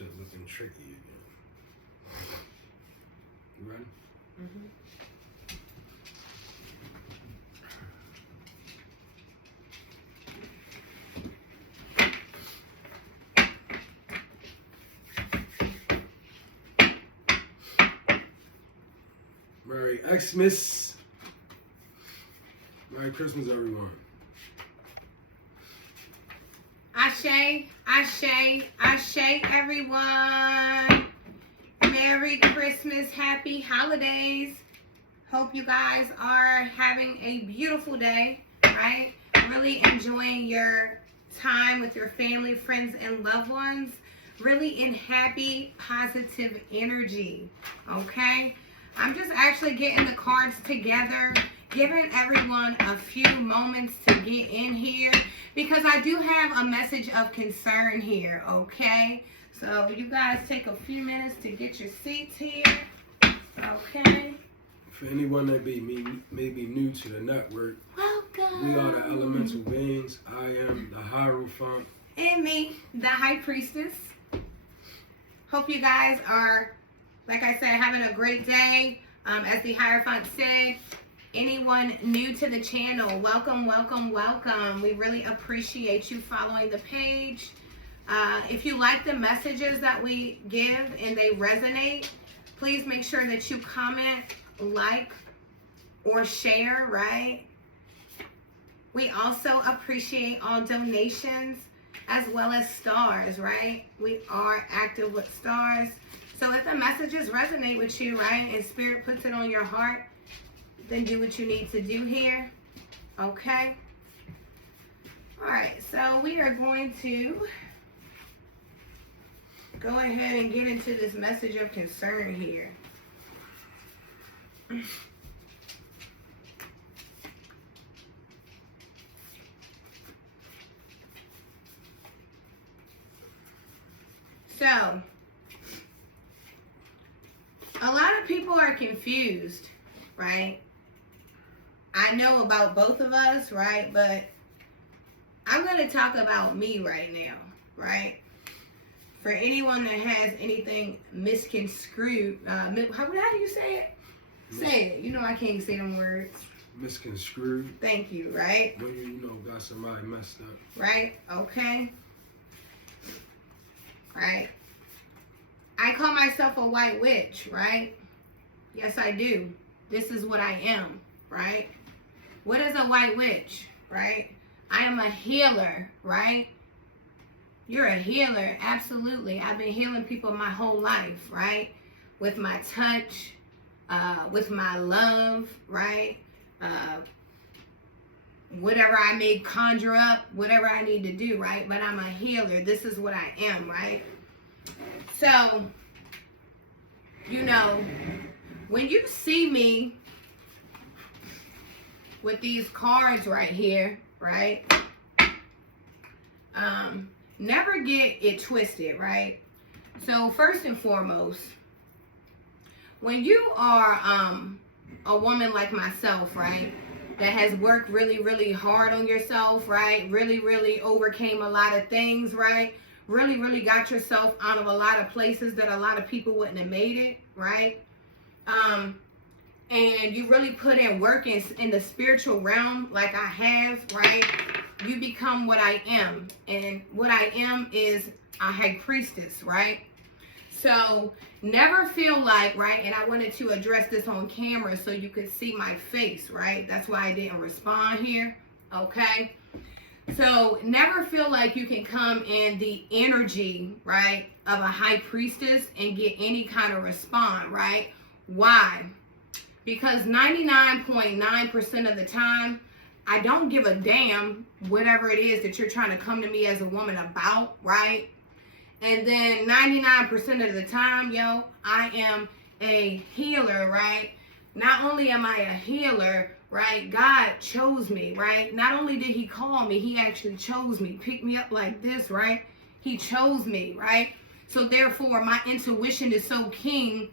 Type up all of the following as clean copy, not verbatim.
shit looking tricky again. You ready? Mm-hmm. Merry Xmas. Merry Christmas, everyone. Ashe, ashe, ashe, everyone. Merry Christmas, happy holidays. Hope you guys are having a beautiful day, right? Really enjoying your time with your family, friends, and loved ones. Really in happy, positive energy, okay? I'm just actually getting the cards together, giving everyone a few moments to get in here because I do have a message of concern here, okay? So you guys take a few minutes to get your seats here, okay? For anyone that may be new to the network, welcome. We are the elemental beings. I am the Hierophant. And me, the High Priestess. Hope you guys are, like I said, having a great day. As the Hierophant said, anyone new to the channel, welcome, welcome, welcome. We really appreciate you following the page. If you like the messages that we give and they resonate, please make sure that you comment, like, or share, right? We also appreciate all donations as well as stars, right? We are active with stars. So if the messages resonate with you, right, and Spirit puts it on your heart, then do what you need to do here, okay? All right, so we are going to go ahead and get into this message of concern here. So, a lot of people are confused, right? I know about both of us, right? But I'm going to talk about me right now, right? For anyone that has anything misconstrued, how do you say it? Say it. You know I can't say them words. Misconstrued. Thank you, right? When you got somebody messed up. Right? Okay. Right? I call myself a white witch, right? Yes, I do. This is what I am, right? What is a white witch, right? I am a healer, right? You're a healer, absolutely. I've been healing people my whole life, right? With my touch, with my love, right? Whatever I may conjure up, whatever I need to do, right? But I'm a healer. This is what I am, right? So, you know, when you see me with these cards right here, right? Never get it twisted, right? So first and foremost, when you are a woman like myself, right, that has worked really, really hard on yourself, right, really overcame a lot of things, right, really got yourself out of a lot of places that a lot of people wouldn't have made it, right, and you really put in work in the spiritual realm like I have, right, you become what I am. And what I am is a high priestess, right? So never feel like, right, and I wanted to address this on camera so you could see my face, right? That's why I didn't respond here, okay? So never feel like you can come in the energy, right, of a high priestess and get any kind of response, right? Why? Because 99.9% of the time, I don't give a damn whatever it is that you're trying to come to me as a woman about, right? And then 99% of the time, yo, I am a healer, right? Not only am I a healer, right? God chose me, right? Not only did he call me, he actually chose me, picked me up like this, right? He chose me, right? So therefore, my intuition is so keen,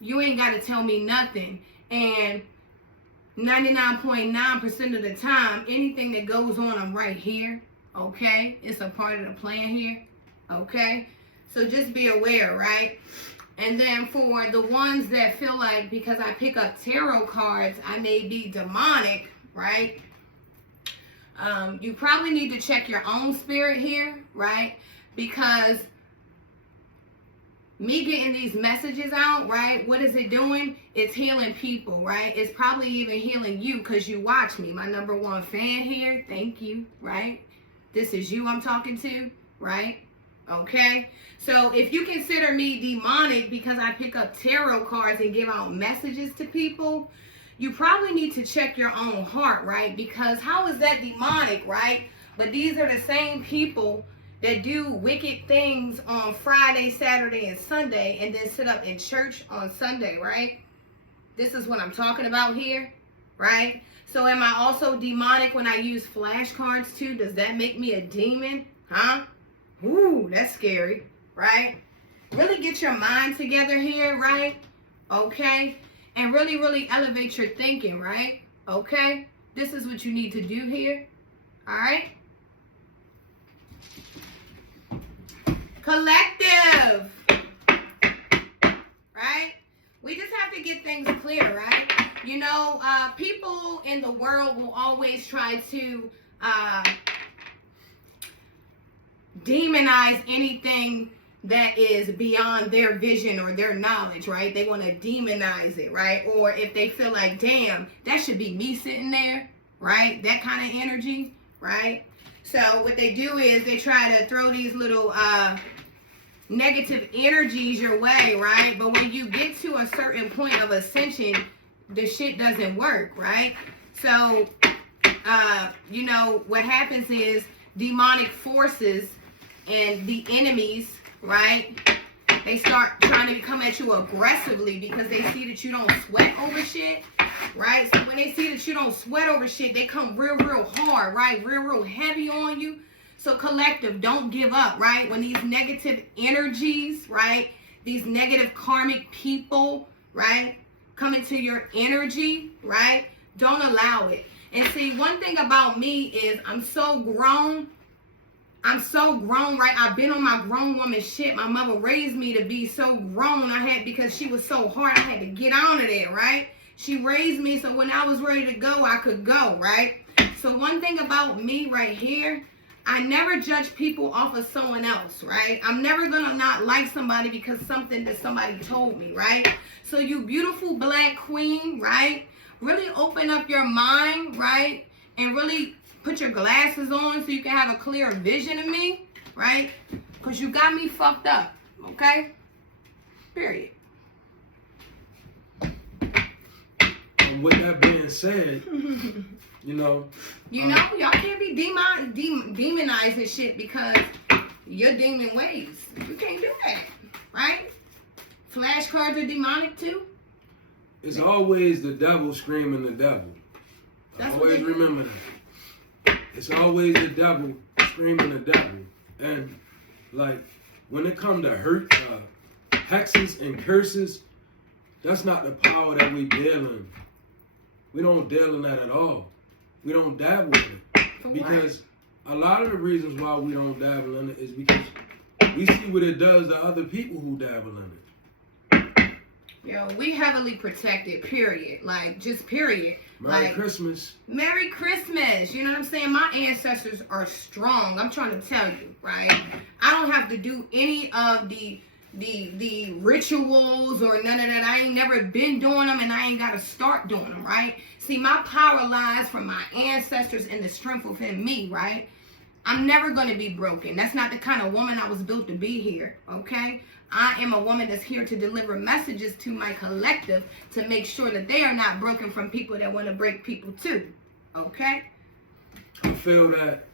you ain't got to tell me nothing. And 99.9% of the time, anything that goes on, I'm right here, okay? It's a part of the plan here, okay? So just be aware, right? And then for the ones that feel like because I pick up tarot cards, I may be demonic, right? You probably need to check your own spirit here, right? Because me getting these messages out, right? What is it doing? It's healing people, right? It's probably even healing you because you watch me. My #1 fan here. Thank you, right? This is you I'm talking to, right? Okay? So if you consider me demonic because I pick up tarot cards and give out messages to people, you probably need to check your own heart, right? Because how is that demonic, right? But these are the same people that do wicked things on Friday, Saturday, and Sunday, and then sit up in church on Sunday, right? This is what I'm talking about here, right? So am I also demonic when I use flashcards too? Does that make me a demon? Huh? Ooh, that's scary, right? Really get your mind together here, right? Okay? And really, really elevate your thinking, right? Okay? This is what you need to do here, all right? Collective, right? We just have to get things clear, right? You know, people in the world will always try to demonize anything that is beyond their vision or their knowledge, right? They want to demonize it, right? Or if they feel like, damn, that should be me sitting there, right? That kind of energy, right? So what they do is they try to throw these little negative energies your way, right? But when you get to a certain point of ascension, the shit doesn't work, right? So, you know, what happens is demonic forces and the enemies, right? They start trying to come at you aggressively because they see that you don't sweat over shit, right? So when they see that you don't sweat over shit, they come real, real hard, right? Real, real heavy on you. So collective, don't give up, right? When these negative energies, right? These negative karmic people, right? Come into your energy, right? Don't allow it. And see, one thing about me is I'm so grown, right? I've been on my grown woman shit. My mother raised me to be so grown. Because she was so hard, I had to get on it there, right? She raised me so when I was ready to go, I could go, right? So one thing about me right here, I never judge people off of someone else, right? I'm never gonna not like somebody because something that somebody told me, right? So you beautiful black queen, right? Really open up your mind, right? And really put your glasses on so you can have a clear vision of me, right? Because you got me fucked up, okay? Period. And with that being said, you know, y'all can't be demonizing shit because your demon ways. You can't do that, right? Flashcards are demonic too. It's always the devil screaming the devil. That's always remember that. It's always the devil screaming the devil. And like when it comes to hurt, hexes and curses, that's not the power that we deal in. We don't deal in that at all. We don't dabble in it. Because a lot of the reasons why we don't dabble in it is because we see what it does to other people who dabble in it. Yo, we heavily protected, period. Like, just period. Merry like, Christmas. Merry Christmas. You know what I'm saying? My ancestors are strong. I'm trying to tell you, right? I don't have to do any of the rituals or none of that. I ain't never been doing them and I ain't got to start doing them, right? See, my power lies from my ancestors and the strength within me, right? I'm never going to be broken. That's not the kind of woman I was built to be here, okay? I am a woman that's here to deliver messages to my collective to make sure that they are not broken from people that want to break people too, okay? I feel that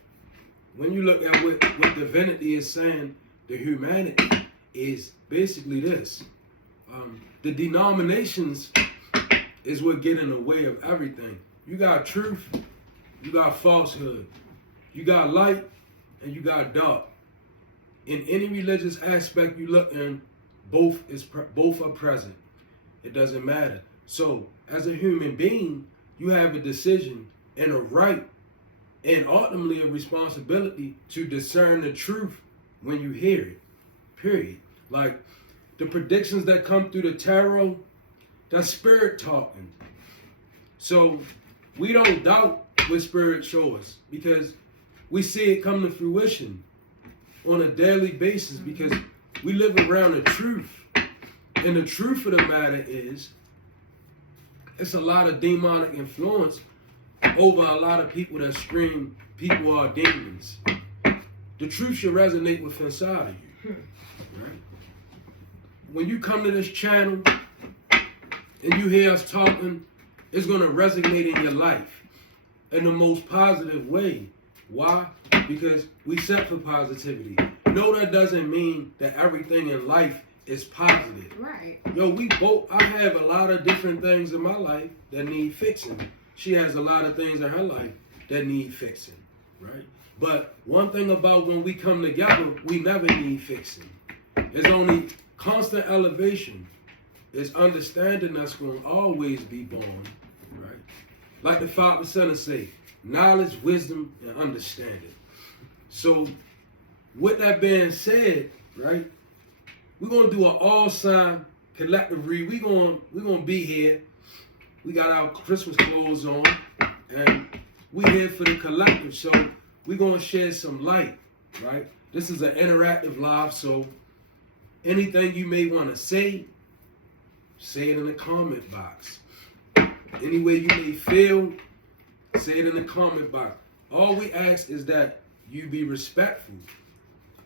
when you look at what divinity is saying, the humanity is basically this. The denominations is what get in the way of everything. You got truth, you got falsehood, you got light, and you got dark. In any religious aspect you look in, both are present. It doesn't matter. So, as a human being, you have a decision and a right, and ultimately a responsibility to discern the truth when you hear it. period. Like the predictions that come through the tarot, that's spirit talking. So we don't doubt what spirit shows us because we see it come to fruition on a daily basis because we live around the truth. And the truth of the matter is, it's a lot of demonic influence over a lot of people that scream people are demons. The truth should resonate with inside of you. Right? When you come to this channel and you hear us talking, it's going to resonate in your life in the most positive way. Why? Because we set for positivity. No, that doesn't mean that everything in life is positive. Right. Yo, I have a lot of different things in my life that need fixing. She has a lot of things in her life that need fixing, right? But one thing about when we come together, we never need fixing. It's only constant elevation. It's understanding that's going to always be born, right? Like the 5%ers say, knowledge, wisdom, and understanding. So with that being said, right, we're going to do an all-sign collective read. We're going to be here. We got our Christmas clothes on, and we're here for the collective. So we're going to share some light, right? This is an interactive live, so anything you may want to say it in the comment box. Any way you may feel, say it in the comment box. All we ask is that you be respectful.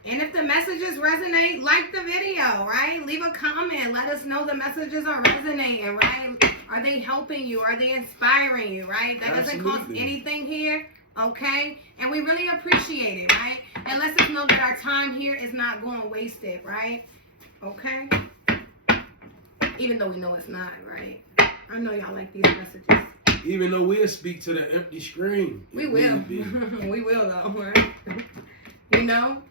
And if the messages resonate, like the video, right? Leave a comment. Let us know the messages are resonating, right? Are they helping you? Are they inspiring you, right? That doesn't cost anything here, okay? And we really appreciate it, right? And let us know that our time here is not going wasted, right? Okay? Even though we know it's not, right? I know y'all like these messages. Even though we'll speak to the empty screen. We will. We will, though, right? You know?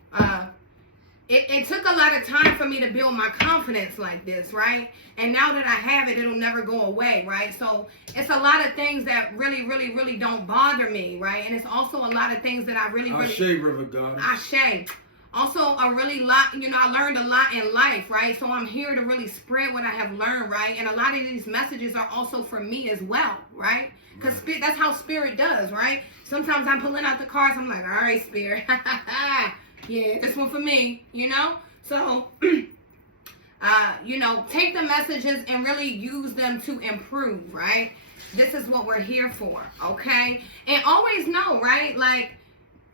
It took a lot of time for me to build my confidence like this, right? And now that I have it, it'll never go away, right? So it's a lot of things that really, really, really don't bother me, right? And it's also a lot of things that I really, really... Ashe, River God. Ashe. Also, I learned a lot in life, right? So I'm here to really spread what I have learned, right? And a lot of these messages are also for me as well, right? Because that's how Spirit does, right? Sometimes I'm pulling out the cards, I'm like, all right, Spirit. Yeah, this one for me, you know? So, take the messages and really use them to improve, right? This is what we're here for, okay? And always know, right? Like,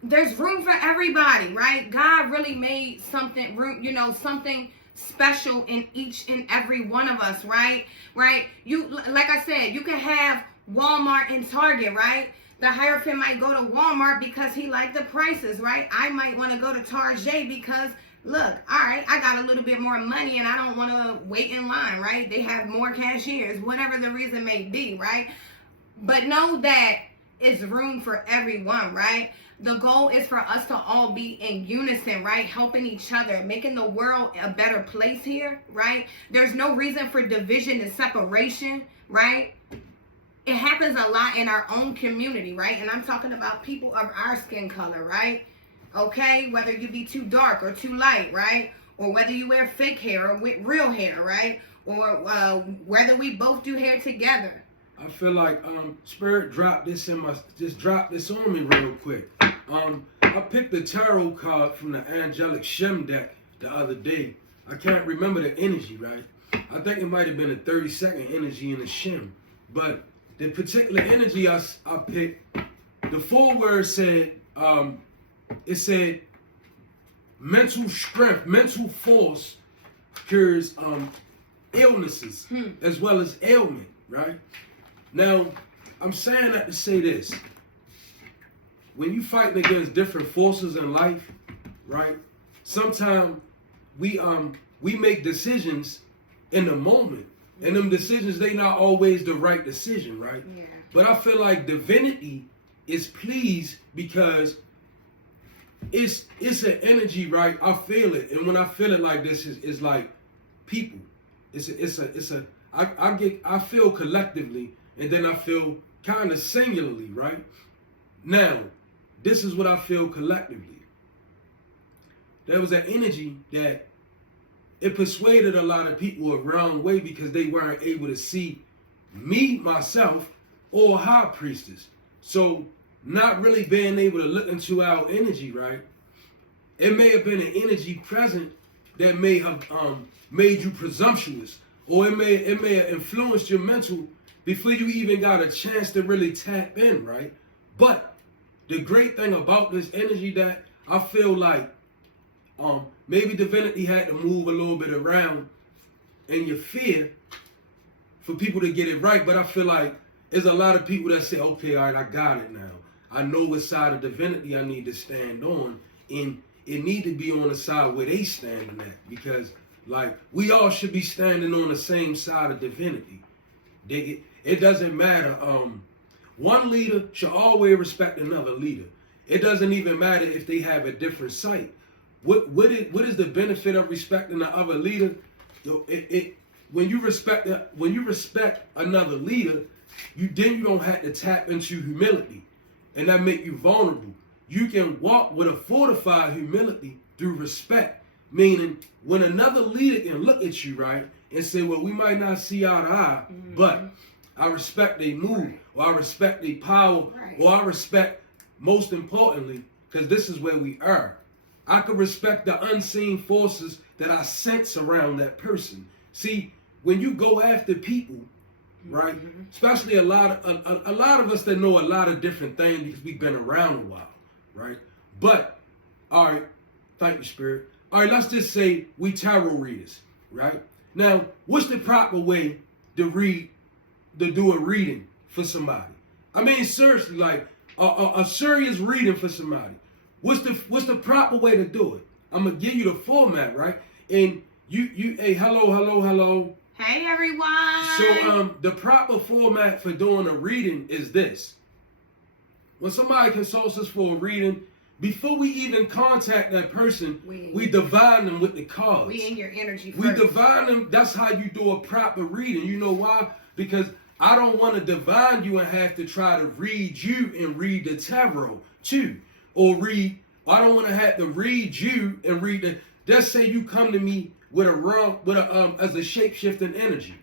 there's room for everybody, right? God really made something special in each and every one of us, right? Right? You, like I said, you can have Walmart and Target, right? The Hierophant might go to Walmart because he liked the prices, right? I might want to go to Target because, look, all right, I got a little bit more money and I don't want to wait in line, right? They have more cashiers, whatever the reason may be, right? But know that it's room for everyone, right? The goal is for us to all be in unison, right? Helping each other, making the world a better place here, right? There's no reason for division and separation, right? It happens a lot in our own community, right? And I'm talking about people of our skin color, right? Okay? Whether you be too dark or too light, right? Or whether you wear fake hair or with real hair, right? Or whether we both do hair together. I feel like Spirit dropped this on me real quick. I picked the tarot card from the Angelic Shem deck the other day. I can't remember the energy, right? I think it might have been a 30-second energy in the Shem. But the particular energy I picked, the full word said, it said, mental strength, mental force cures illnesses as well as ailment, right? Now, I'm saying that to say this. When you fighting against different forces in life, right? Sometimes we make decisions in the moment. And them decisions, they not always the right decision, right? Yeah. But I feel like divinity is pleased because it's an energy, right? I feel it. And when I feel it like this, it's like people. I feel collectively, and then I feel kind of singularly, right? Now, this is what I feel collectively. There was an energy that it persuaded a lot of people a wrong way because they weren't able to see me, myself, or High Priestess. So not really being able to look into our energy, right? It may have been an energy present that may have made you presumptuous, or it may have influenced your mental before you even got a chance to really tap in, right? But the great thing about this energy that I feel like maybe divinity had to move a little bit around in your fear for people to get it right. But I feel like there's a lot of people that say, okay, all right, I got it now. I know what side of divinity I need to stand on, and it need to be on the side where they standing at, because like we all should be standing on the same side of divinity. Dig it? It doesn't matter. One leader should always respect another leader. It doesn't even matter if they have a different sight. What is the benefit of respecting the other leader? When you respect another leader, you don't have to tap into humility, and that make you vulnerable. You can walk with a fortified humility through respect, meaning when another leader can look at you, right, and say, well, we might not see eye to eye, but I respect their move, or I respect their power, or I respect, most importantly, because this is where we are, I can respect the unseen forces that I sense around that person. See, when you go after people, right, especially a lot of us that know a lot of different things because we've been around a while, right? But, all right, thank you, Spirit. All right, let's just say we tarot readers, right? Now, what's the proper way to do a reading for somebody? I mean, seriously, like a serious reading for somebody. What's the proper way to do it? I'm gonna give you the format, right? And you, hey, hello. Hey, everyone. So, the proper format for doing a reading is this. When somebody consults us for a reading, before we even contact that person, we divine them with the cards. We in your energy first. We divine them. That's how you do a proper reading. You know why? Because I don't want to divine you and have to try to read you and read the tarot too. I don't want to have to read you and read the, let's say you come to me with as a shape-shifting energy,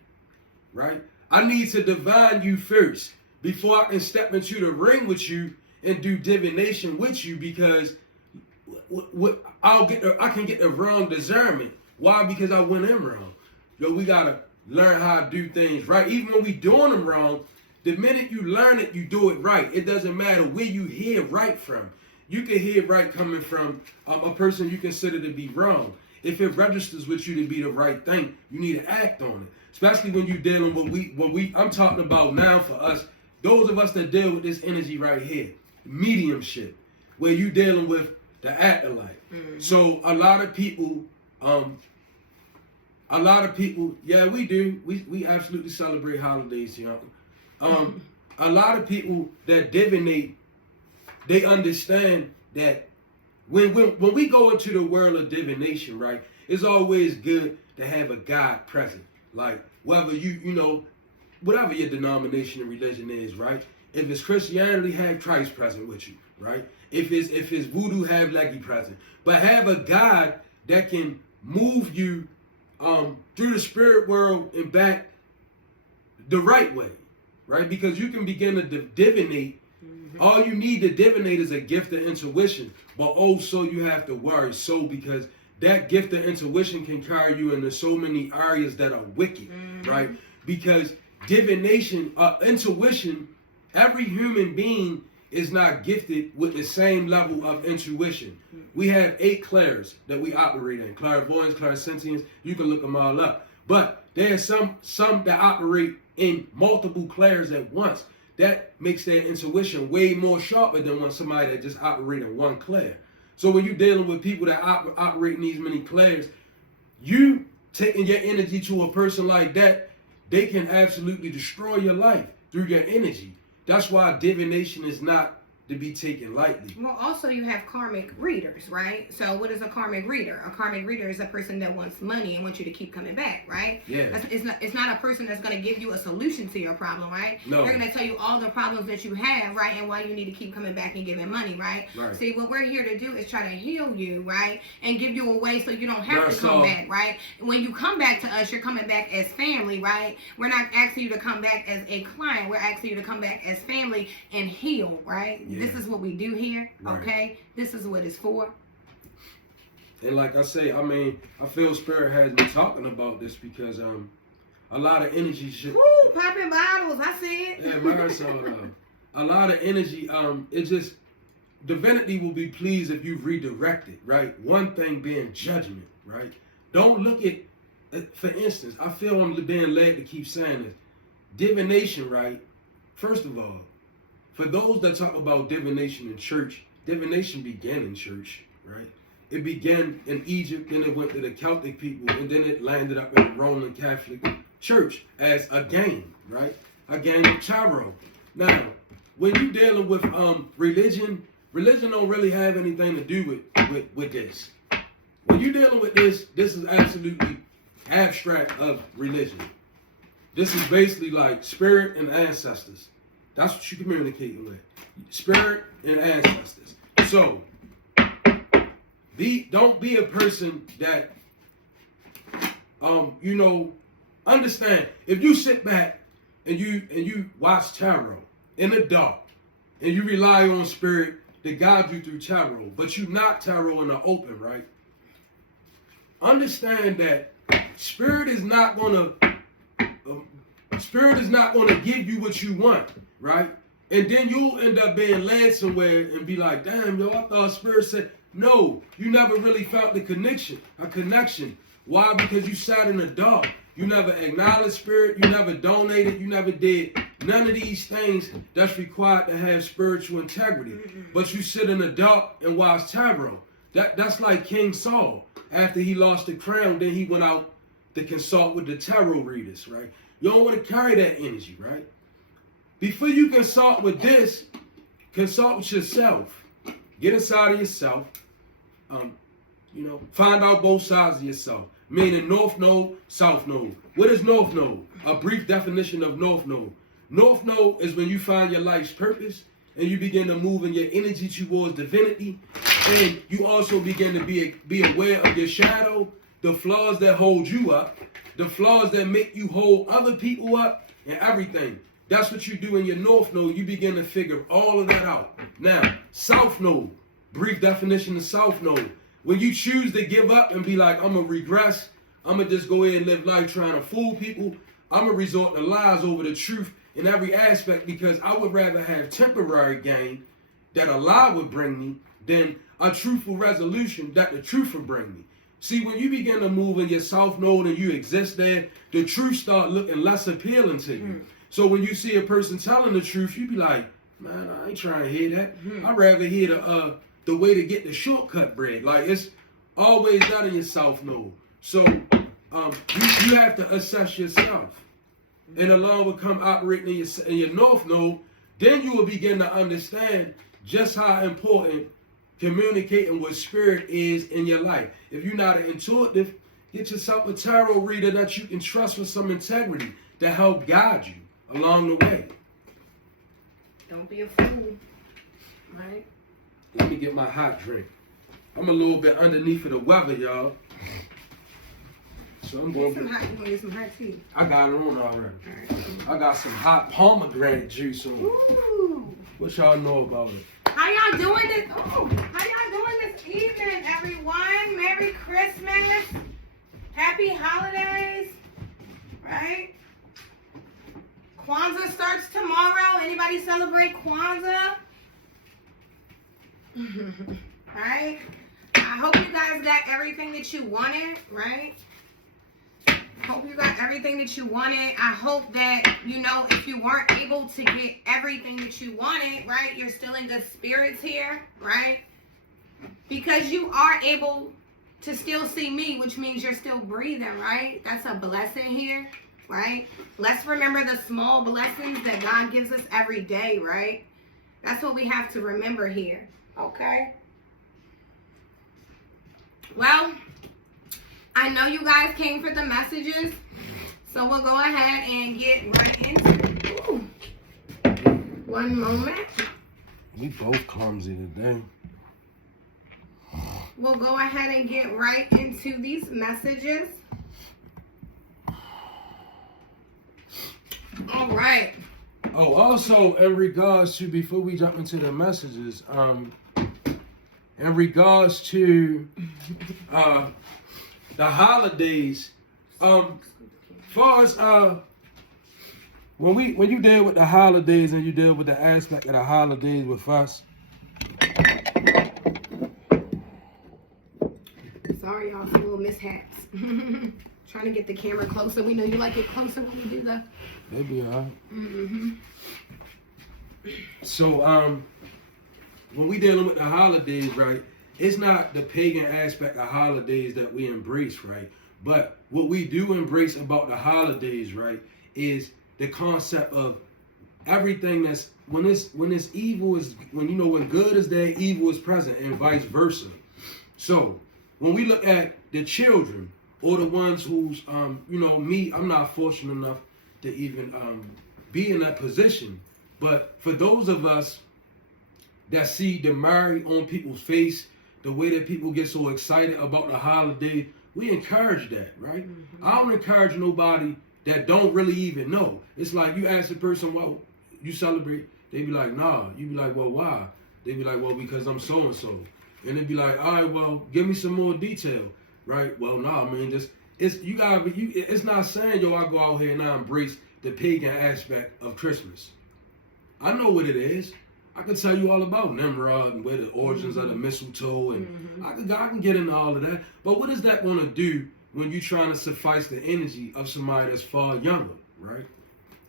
right? I need to divine you first before I can step into the ring with you and do divination with you, because I can get the wrong discernment. Why? Because I went in wrong. We gotta learn how to do things right. Even when we doing them wrong, the minute you learn it, you do it right. It doesn't matter where you hear right from. You can hear right coming from a person you consider to be wrong. If it registers with you to be the right thing, you need to act on it. Especially when you're dealing with I'm talking about now for us, those of us that deal with this energy right here, mediumship, where you dealing with the afterlife. So a lot of people, yeah, we do. We absolutely celebrate holidays, you know. A lot of people that divinate, they understand that when we go into the world of divination, right, it's always good to have a God present. Like whether whatever your denomination and religion is, right? If it's Christianity, have Christ present with you, right? If it's voodoo, have Leggy present. But have a God that can move you through the spirit world and back the right way, right? Because you can begin to divinate. All you need to divinate is a gift of intuition, but also you have to worry. So because that gift of intuition can carry you into so many areas that are wicked, right? Because divination, intuition, every human being is not gifted with the same level of intuition. We have 8 clairs that we operate in: clairvoyance, clairsentience. You can look them all up. But there's some that operate in multiple clairs at once. That makes their intuition way more sharper than when somebody that just operates in one clair. So when you're dealing with people that operate in these many clairs, you taking your energy to a person like that, they can absolutely destroy your life through your energy. That's why divination is not to be taken lightly. Well, also you have karmic readers, right? So what is a karmic reader? A karmic reader is a person that wants money and wants you to keep coming back, right? Yeah. It's not a person that's going to give you a solution to your problem, right? No. They're going to tell you all the problems that you have, right? And why you need to keep coming back and giving money, right? Right. See, what we're here to do is try to heal you, right? And give you a way so you don't have to come back, right? When you come back to us, you're coming back as family, right? We're not asking you to come back as a client. We're asking you to come back as family and heal, right? Yeah. This is what we do here, Right. okay? This is what it's for. And like I say, I mean, I feel Spirit has me talking about this because a lot of energy should. Woo, popping bottles, I see it. Yeah, Marisol, a lot of energy. It just, divinity will be pleased if you redirect it, right? One thing being judgment, right? Don't look at, for instance, I feel I'm being led to keep saying this. Divination, right? First of all, for those that talk about divination in church, divination began in church, right? It began in Egypt, then it went to the Celtic people, and then it landed up in the Roman Catholic Church as a game, right? A game of tarot. Now, when you're dealing with religion don't really have anything to do with this. When you're dealing with this is absolutely abstract of religion. This is basically like spirit and ancestors. That's what you're communicating with. Spirit and ancestors. So, don't be a person that, understand. If you sit back and you watch tarot in the dark, and you rely on spirit to guide you through tarot, but you not tarot in the open, right? Understand that spirit is not gonna give you what you want, right? And then you'll end up being led somewhere and be like, damn, yo, I thought spirit said, no, you never really felt a connection. Why? Because you sat in the dark. You never acknowledged spirit. You never donated. You never did none of these things that's required to have spiritual integrity. But you sit in the dark and watch tarot. That's like King Saul. After he lost the crown, then he went out to consult with the tarot readers, right? You don't want to carry that energy, right? Before you consult with this, consult with yourself. Get inside of yourself. Find out both sides of yourself. Meaning North Node, South Node. What is North Node? A brief definition of North Node. North Node is when you find your life's purpose and you begin to move in your energy towards divinity. And you also begin to be aware of your shadow, the flaws that hold you up, the flaws that make you hold other people up, and everything. That's what you do in your North Node. You begin to figure all of that out. Now, South Node. Brief definition of South Node. When you choose to give up and be like, I'm going to regress, I'm going to just go ahead and live life trying to fool people, I'm going to resort to lies over the truth in every aspect because I would rather have temporary gain that a lie would bring me than a truthful resolution that the truth would bring me. See, when you begin to move in your South Node and you exist there, the truth start looking less appealing to you. So when you see a person telling the truth, you be like, man, I ain't trying to hear that. I'd rather hear the way to get the shortcut bread. Like, it's always not in your South Node. So you have to assess yourself. And along with come operating in your North Node, then you will begin to understand just how important communicating with spirit is in your life. If you're not an intuitive, get yourself a tarot reader that you can trust with some integrity to help guide you along the way. Don't be a fool, right? Let me get my hot drink. I'm a little bit underneath of the weather, y'all. So I'm going to You want to get some hot tea? I got it on already. Right. I got some hot pomegranate juice on. Ooh. What y'all know about it? How y'all doing this? Oh, how y'all doing this evening, everyone? Merry Christmas. Happy holidays. Right? Kwanzaa starts tomorrow. Anybody celebrate Kwanzaa? Right? I hope you guys got everything that you wanted, right? Hope you got everything that you wanted. I hope that, if you weren't able to get everything that you wanted, right, you're still in good spirits here, right? Because you are able to still see me, which means you're still breathing, right? That's a blessing here, right? Let's remember the small blessings that God gives us every day, right? That's what we have to remember here. Okay? Well, I know you guys came for the messages, so we'll go ahead and get right into it. Ooh. One moment. We both clumsy today. We'll go ahead and get right into these messages. All right. Oh, also, in regards to, before we jump into the messages, in regards to the holidays, far as when you deal with the holidays and you deal with the aspect of the holidays with us. Sorry, y'all, some little mishaps. Trying to get the camera closer. We know you like it closer when we do the. They'll be alright. Mm-hmm. So when we dealing with the holidays, right? It's not the pagan aspect of holidays that we embrace, right? But what we do embrace about the holidays, right, is the concept of everything that's when it's evil is when good is there, evil is present, and vice versa. So when we look at the children or the ones who's me, I'm not fortunate enough to even be in that position. But for those of us that see the Mary on people's face, the way that people get so excited about the holiday, we encourage that, right? Mm-hmm. I don't encourage nobody that don't really even know. It's like you ask a person, well, you celebrate, they be like, nah. You be like, well, why? They be like, well, because I'm so-and-so. And they be like, all right, well, give me some more detail, right? Well, nah, man, it's not saying, yo, I go out here and I embrace the pagan aspect of Christmas. I know what it is. I can tell you all about Nimrod and where the origins of the mistletoe, and I can get into all of that. But what is that going to do when you're trying to suffice the energy of somebody that's far younger, right?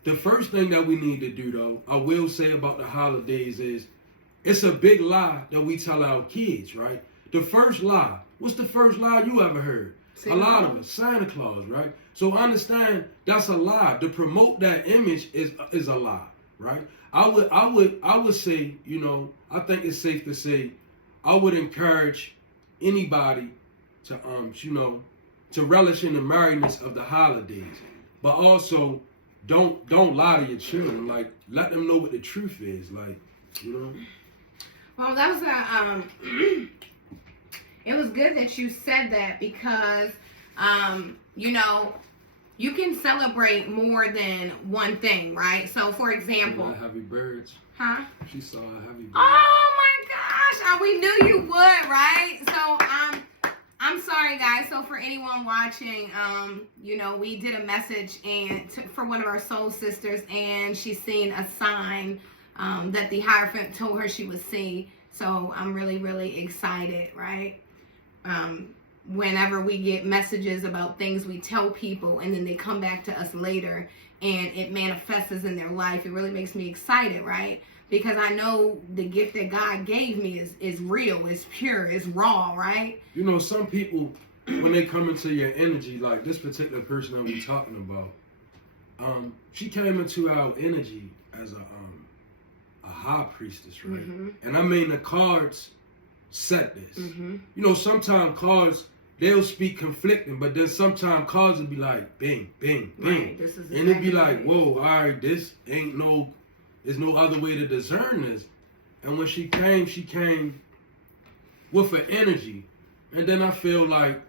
The first thing that we need to do, though, I will say about the holidays is it's a big lie that we tell our kids, right? The first lie. What's the first lie you ever heard? A lot of us, Santa Claus, right? So understand that's a lie. To promote that image is a lie, right? I would say, I think it's safe to say, I would encourage anybody to to relish in the merriness of the holidays, but also don't lie to your children. Like, let them know what the truth is. Like, Well, that was it was good that you said that because, you can celebrate more than one thing, right? So, for example, happy birds. Huh? She saw a happy bird. Oh my gosh! We knew you would, right? So, I'm sorry, guys. So, for anyone watching, we did a message for one of our soul sisters, and she's seen a sign that the Hierophant told her she would see. So, I'm really, really excited, right? Whenever we get messages about things we tell people and then they come back to us later and it manifests in their life, it really makes me excited, right? Because I know the gift that God gave me is real, is pure, is raw, right? Some people, when they come into your energy, like this particular person that we're talking about, she came into our energy as a high priestess, right? Mm-hmm. And I mean, the cards said this. Mm-hmm. Sometimes cards, they'll speak conflicting, but then sometimes cards will be like, bing, bing, bing. Right, this is and it'd be like, whoa, all right, there's no other way to discern this. And when she came with an energy. And then I feel like,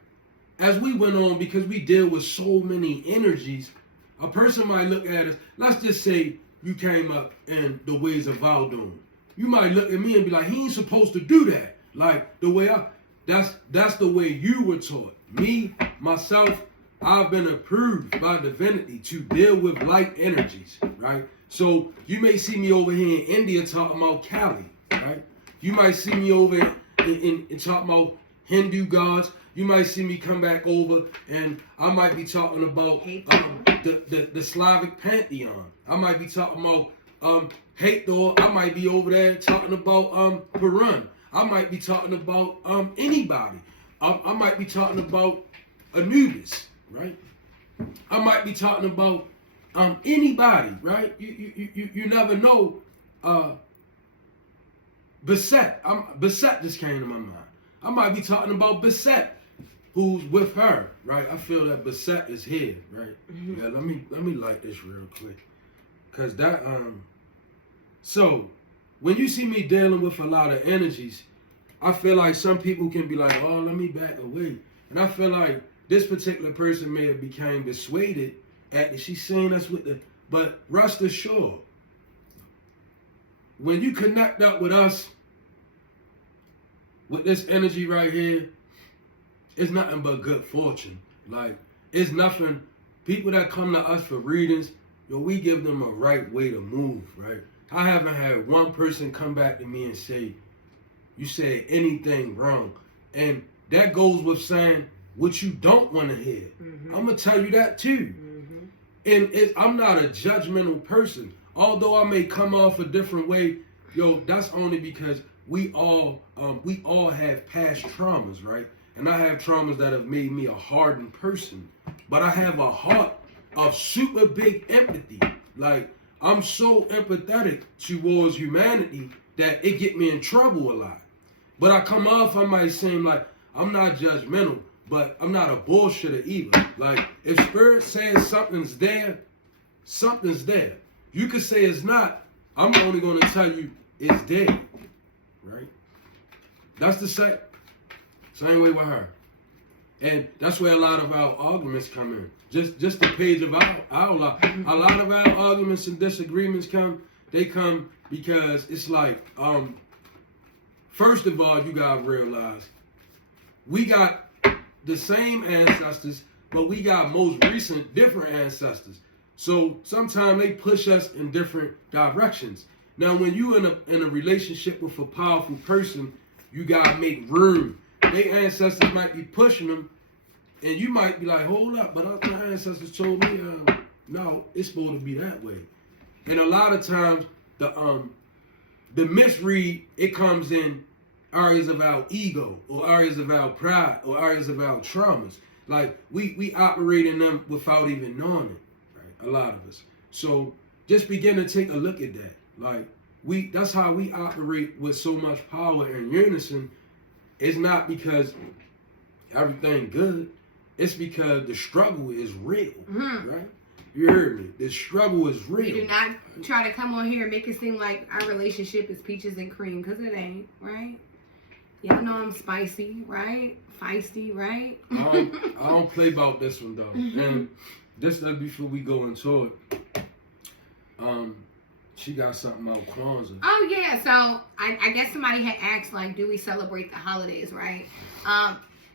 as we went on, because we deal with so many energies, a person might look at us, let's just say you came up in the ways of Valdun. You might look at me and be like, he ain't supposed to do that. Like, the way that's the way you were taught. Me, myself, I've been approved by divinity to deal with light energies, right? So you may see me over here in India talking about Kali, right? You might see me over in talking about Hindu gods. You might see me come back over and I might be talking about the Slavic pantheon. I might be talking about Hathor. I might be over there talking about Perun. I might be talking about anybody. I might be talking about Anubis, right? I might be talking about anybody, right? You never know Bissette. Bissette just came to my mind. I might be talking about Bissette, who's with her, right? I feel that Bissette is here, right? Mm-hmm. Yeah, let me light this real quick. Cause that so when you see me dealing with a lot of energies, I feel like some people can be like, oh, let me back away. And I feel like this particular person may have became dissuaded after she seen us with the, but rest assured, when you connect up with us, with this energy right here, it's nothing but good fortune. Like, it's nothing, people that come to us for readings, yo, we give them a right way to move, right? I haven't had one person come back to me and say, you said anything wrong. And that goes with saying what you don't want to hear. Mm-hmm. I'm going to tell you that too. Mm-hmm. And I'm not a judgmental person. Although I may come off a different way, yo, that's only because we all have past traumas, right? And I have traumas that have made me a hardened person. But I have a heart of super big empathy. Like, I'm so empathetic towards humanity that it get me in trouble a lot. But I come off, I might seem like I'm not judgmental, but I'm not a bullshitter either. Like, if Spirit says something's there, something's there. You could say it's not. I'm only going to tell you it's there, right? That's the same way with her. And that's where a lot of our arguments come in. Just the page of our life. A lot of our arguments and disagreements come because it's like, first of all, you gotta realize we got the same ancestors, but we got most recent different ancestors. So sometimes they push us in different directions. Now, when you in a relationship with a powerful person, you gotta make room. Their ancestors might be pushing them, and you might be like, hold up, but my ancestors told me, no, it's supposed to be that way. And a lot of times, the misread, it comes in areas of our ego, or areas of our pride, or areas of our traumas. Like, we operate in them without even knowing it, right? A lot of us. So just begin to take a look at that. Like, that's how we operate with so much power and unison. It's not because everything good. It's because the struggle is real, right? You heard me. The struggle is real. You do not try to come on here and make it seem like our relationship is peaches and cream, because it ain't, right? Y'all know I'm spicy, right? Feisty, right? I don't play about this one, though. And just before we go into it, she got something about Kwanzaa. Oh, yeah. So I guess somebody had asked, like, do we celebrate the holidays, right?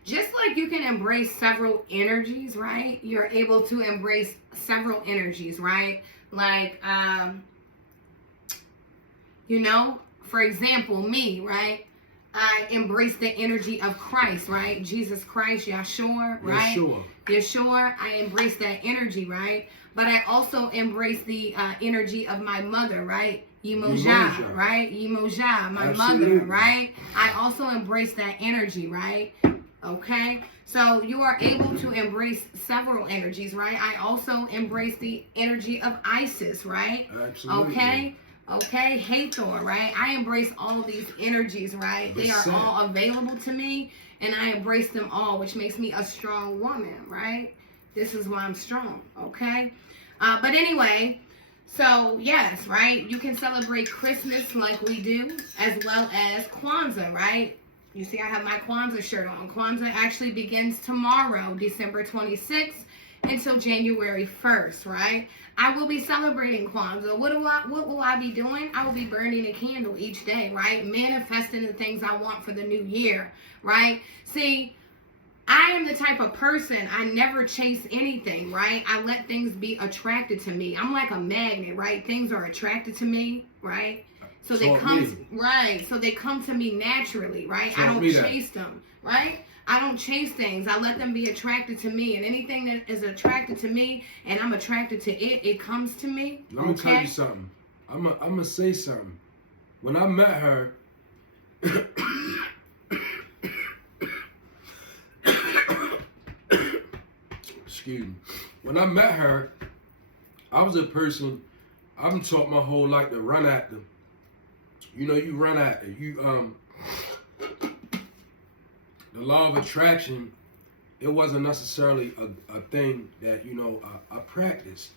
Just like you can embrace several energies, right? You're able to embrace several energies, right? Like, for example, me, right? I embrace the energy of Christ, right? Jesus Christ, Yeshua, right? Yeshua, I embrace that energy, right? But I also embrace the energy of my mother, right? Yemojah, right? Yemojah, my mother, right? I also embrace that energy, right? Okay? So you are able to embrace several energies, right? I also embrace the energy of Isis, right? Absolutely. Okay, Hathor, right? I embrace all these energies, right? They are all available to me, and I embrace them all, which makes me a strong woman, right? This is why I'm strong, okay? But anyway, so yes, right? You can celebrate Christmas like we do, as well as Kwanzaa, right? You see I have my Kwanzaa shirt on. Kwanzaa actually begins tomorrow, December 26th, until January 1st, right? I will be celebrating Kwanzaa. What will I be doing? I will be burning a candle each day, right? Manifesting the things I want for the new year, right? See, I am the type of person, I never chase anything, right? I let things be attracted to me. I'm like a magnet, right? Things are attracted to me, right? So they come, right? So they come to me naturally, right? I don't chase them, right? I don't chase things. I let them be attracted to me. And anything that is attracted to me and I'm attracted to it, it comes to me. Let me tell you something. I'm going to say something. When I met her, excuse me. When I met her, I was a person, I've been taught my whole life to run at them. you know, you run out. The law of attraction, it wasn't necessarily a thing that, you know, I practiced.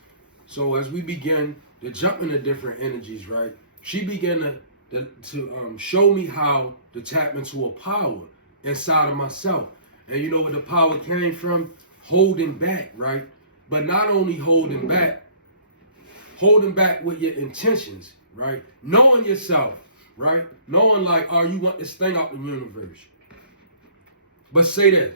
So as we begin to jump into different energies, right, she began to show me how to tap into a power inside of myself. And you know where the power came from? Holding back, right? But not only holding back with your intentions, right? Knowing yourself, right? Knowing like, oh, you want this thing out the universe. But say that.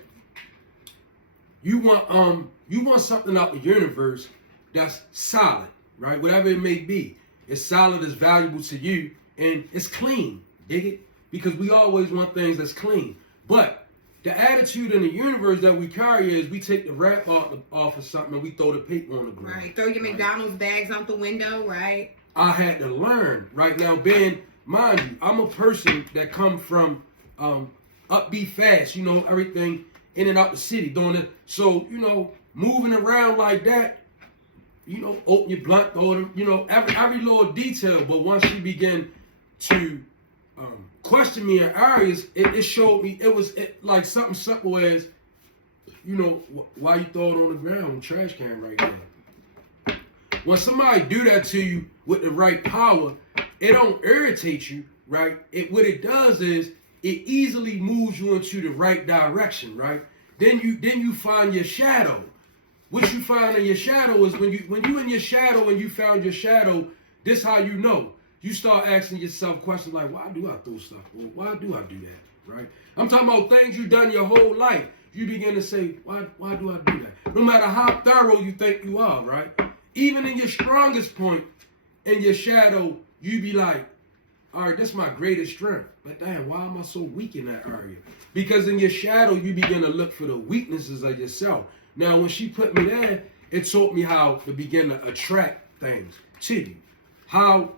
You want something out the universe that's solid, right? Whatever it may be. It's solid, it's valuable to you, and it's clean. Dig it? Because we always want things that's clean. But the attitude in the universe that we carry is we take the wrap off of something and we throw the paper on the ground. Right. Throw your McDonald's bags out the window, right? I had to learn, right? Now, mind you, I'm a person that come from upbeat fast, you know, everything in and out the city doing it. So, you know, moving around like that, you know, open your blunt, you know, every little detail. But once you begin to question me in areas, it showed me it like something simple as, you know, why you throw it on the ground, trash can right there. When somebody do that to you with the right power, it don't irritate you, right? What it does is it easily moves you into the right direction, right? Then you find your shadow. What you find in your shadow is when you in your shadow and you found your shadow, this how you know. You start asking yourself questions like, why do I throw stuff? Or why do I do that? Right? I'm talking about things you've done your whole life. You begin to say, why do I do that? No matter how thorough you think you are, right? Even in your strongest point, in your shadow, you be like, all right, that's my greatest strength. But damn, why am I so weak in that area? Because in your shadow, you begin to look for the weaknesses of yourself. Now, when she put me there, it taught me how to begin to attract things to you. How,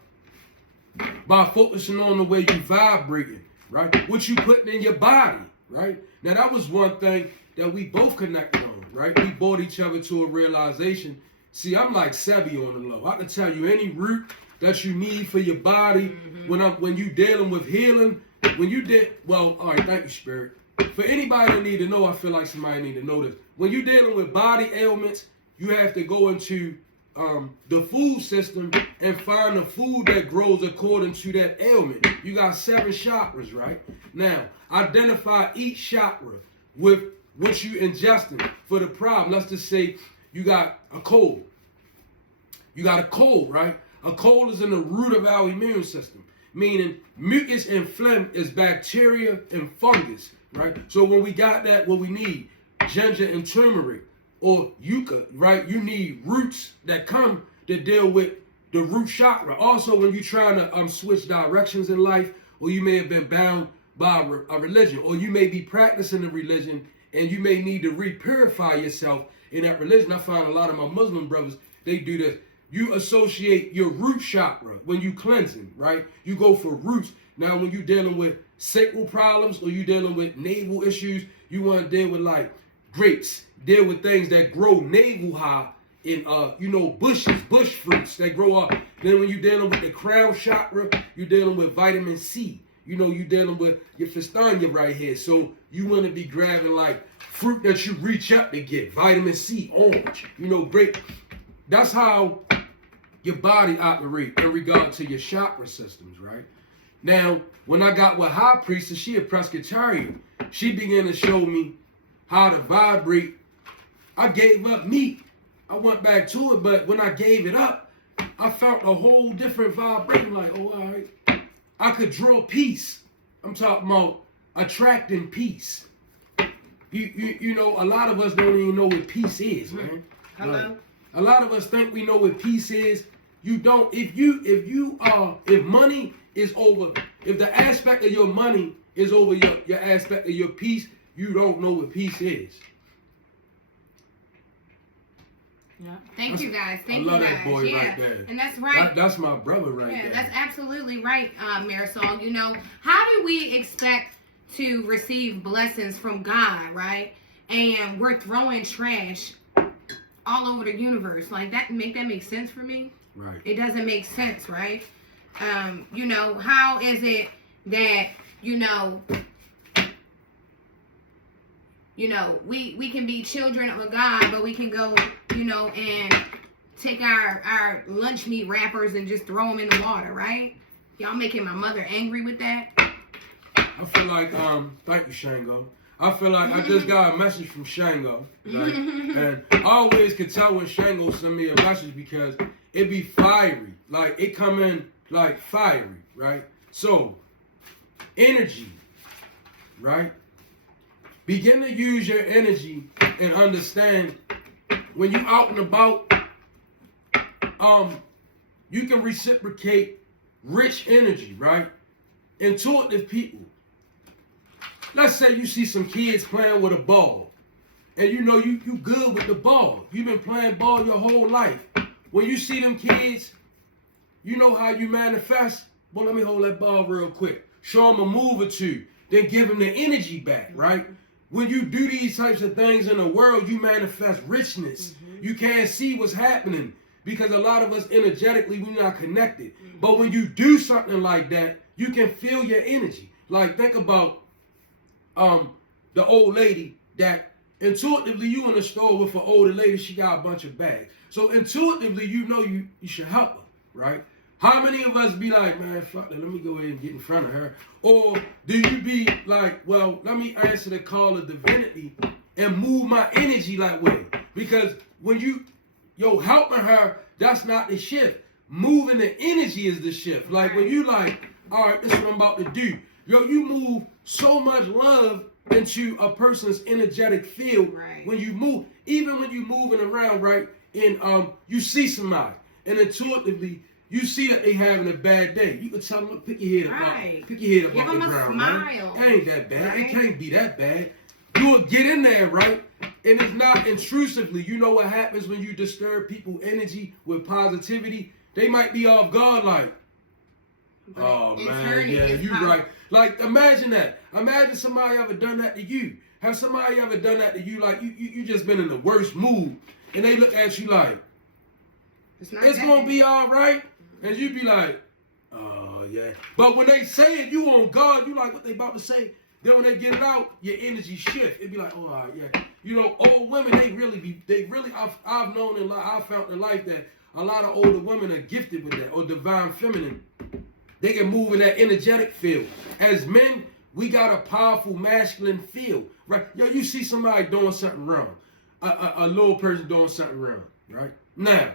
by focusing on the way you vibrating, right? What you putting in your body, right? Now, that was one thing that we both connected on, right? We brought each other to a realization. See, I'm like Sebi on the low. I can tell you any root that you need for your body when you dealing with healing. All right, thank you, Spirit. For anybody that need to know, I feel like somebody need to know this. When you're dealing with body ailments, you have to go into the food system and find the food that grows according to that ailment. You got 7 chakras, right? Now, identify each chakra with what you ingesting for the problem. Let's just say you got a cold. You got a cold, right? A cold is in the root of our immune system, meaning mucus and phlegm is bacteria and fungus, right? So when we got that, what we need, ginger and turmeric or yucca, right? You need roots that come to deal with the root chakra. Also, when you're trying to switch directions in life, or you may have been bound by a religion, or you may be practicing a religion and you may need to re-purify yourself in that religion. I find a lot of my Muslim brothers, they do this. You associate your root chakra when you cleansing, right? You go for roots. Now, when you're dealing with sacral problems or you're dealing with navel issues, you want to deal with like grapes, deal with things that grow navel high in, bushes, bush fruits that grow up. Then when you're dealing with the crown chakra, you're dealing with vitamin C. You know, you're dealing with your fistania right here. So you want to be grabbing like fruit that you reach up to get, vitamin C, orange, grape. That's how your body operates in regard to your chakra systems, right? Now, when I got with High Priestess, she a Presbyterian. She began to show me how to vibrate. I gave up meat. I went back to it, but when I gave it up, I felt a whole different vibration. Like, oh, all right. I could draw peace. I'm talking about attracting peace. You know, a lot of us don't even know what peace is, man. Hello? A lot of us think we know what peace is. You don't. If money is over, if the aspect of your money is over your aspect of your peace, you don't know what peace is. Yeah. Thank you guys. Thank you guys. I love that boy right there. And that's right. That's my brother right there. Yeah, that's absolutely right, Marisol. You know, how do we expect to receive blessings from God, right? And we're throwing trash all over the universe. Like, that make sense for me? Right. It doesn't make sense, right? You know, how is it that, you know, we can be children of God, but we can go, you know, and take our lunch meat wrappers and just throw them in the water, right? Y'all making my mother angry with that? I feel like, thank you, Shango. I feel like I just got a message from Shango, right? And I always can tell when Shango send me a message because it be fiery. Like, it come in like fiery, right? So, energy, right? Begin to use your energy and understand when you're out and about, you can reciprocate rich energy, right? Intuitive people. Let's say you see some kids playing with a ball, and you know you good with the ball. You've been playing ball your whole life. When you see them kids, you know how you manifest. Well, let me hold that ball real quick. Show them a move or two, then give them the energy back, right? When you do these types of things in the world, you manifest richness. You can't see what's happening because a lot of us energetically, we're not connected. But when you do something like that, you can feel your energy. Like, think about the old lady that intuitively you in the store with an older lady, she got a bunch of bags. So intuitively, you know you should help her, right? How many of us be like, man, fuck that, let me go ahead and get in front of her? Or do you be like, well, let me answer the call of divinity and move my energy that way? Because when you're helping her, that's not the shift. Moving the energy is the shift. Like when you like, all right, this is what I'm about to do. Yo, you move so much love into a person's energetic field. Right. When you move, even when you're moving around, right, and you see somebody, and intuitively, you see that they having a bad day. You can tell them, look, pick your head up, right. Pick your head up Give off the them a ground, smile. man. It ain't that bad. Right. It can't be that bad. You will get in there, right? And it's not intrusively. You know what happens when you disturb people's energy with positivity? They might be off guard like, But oh in man, turn, yeah, it's you how- right. Like, imagine that. Imagine somebody ever done that to you. Have somebody ever done that to you? Like, you just been in the worst mood, and they look at you like, it's not it's that gonna bad. be all right, and you be like, oh yeah. But when they say it, you on guard. You like what they about to say. Then when they get it out, your energy shift. It be like, oh all right, yeah. You know, old women, I've known in life, I've found in life that a lot of older women are gifted with that, or divine feminine. They can move in that energetic field. As men, we got a powerful masculine field, right? Yo, you see somebody doing something wrong, a little person doing something wrong, right? Now,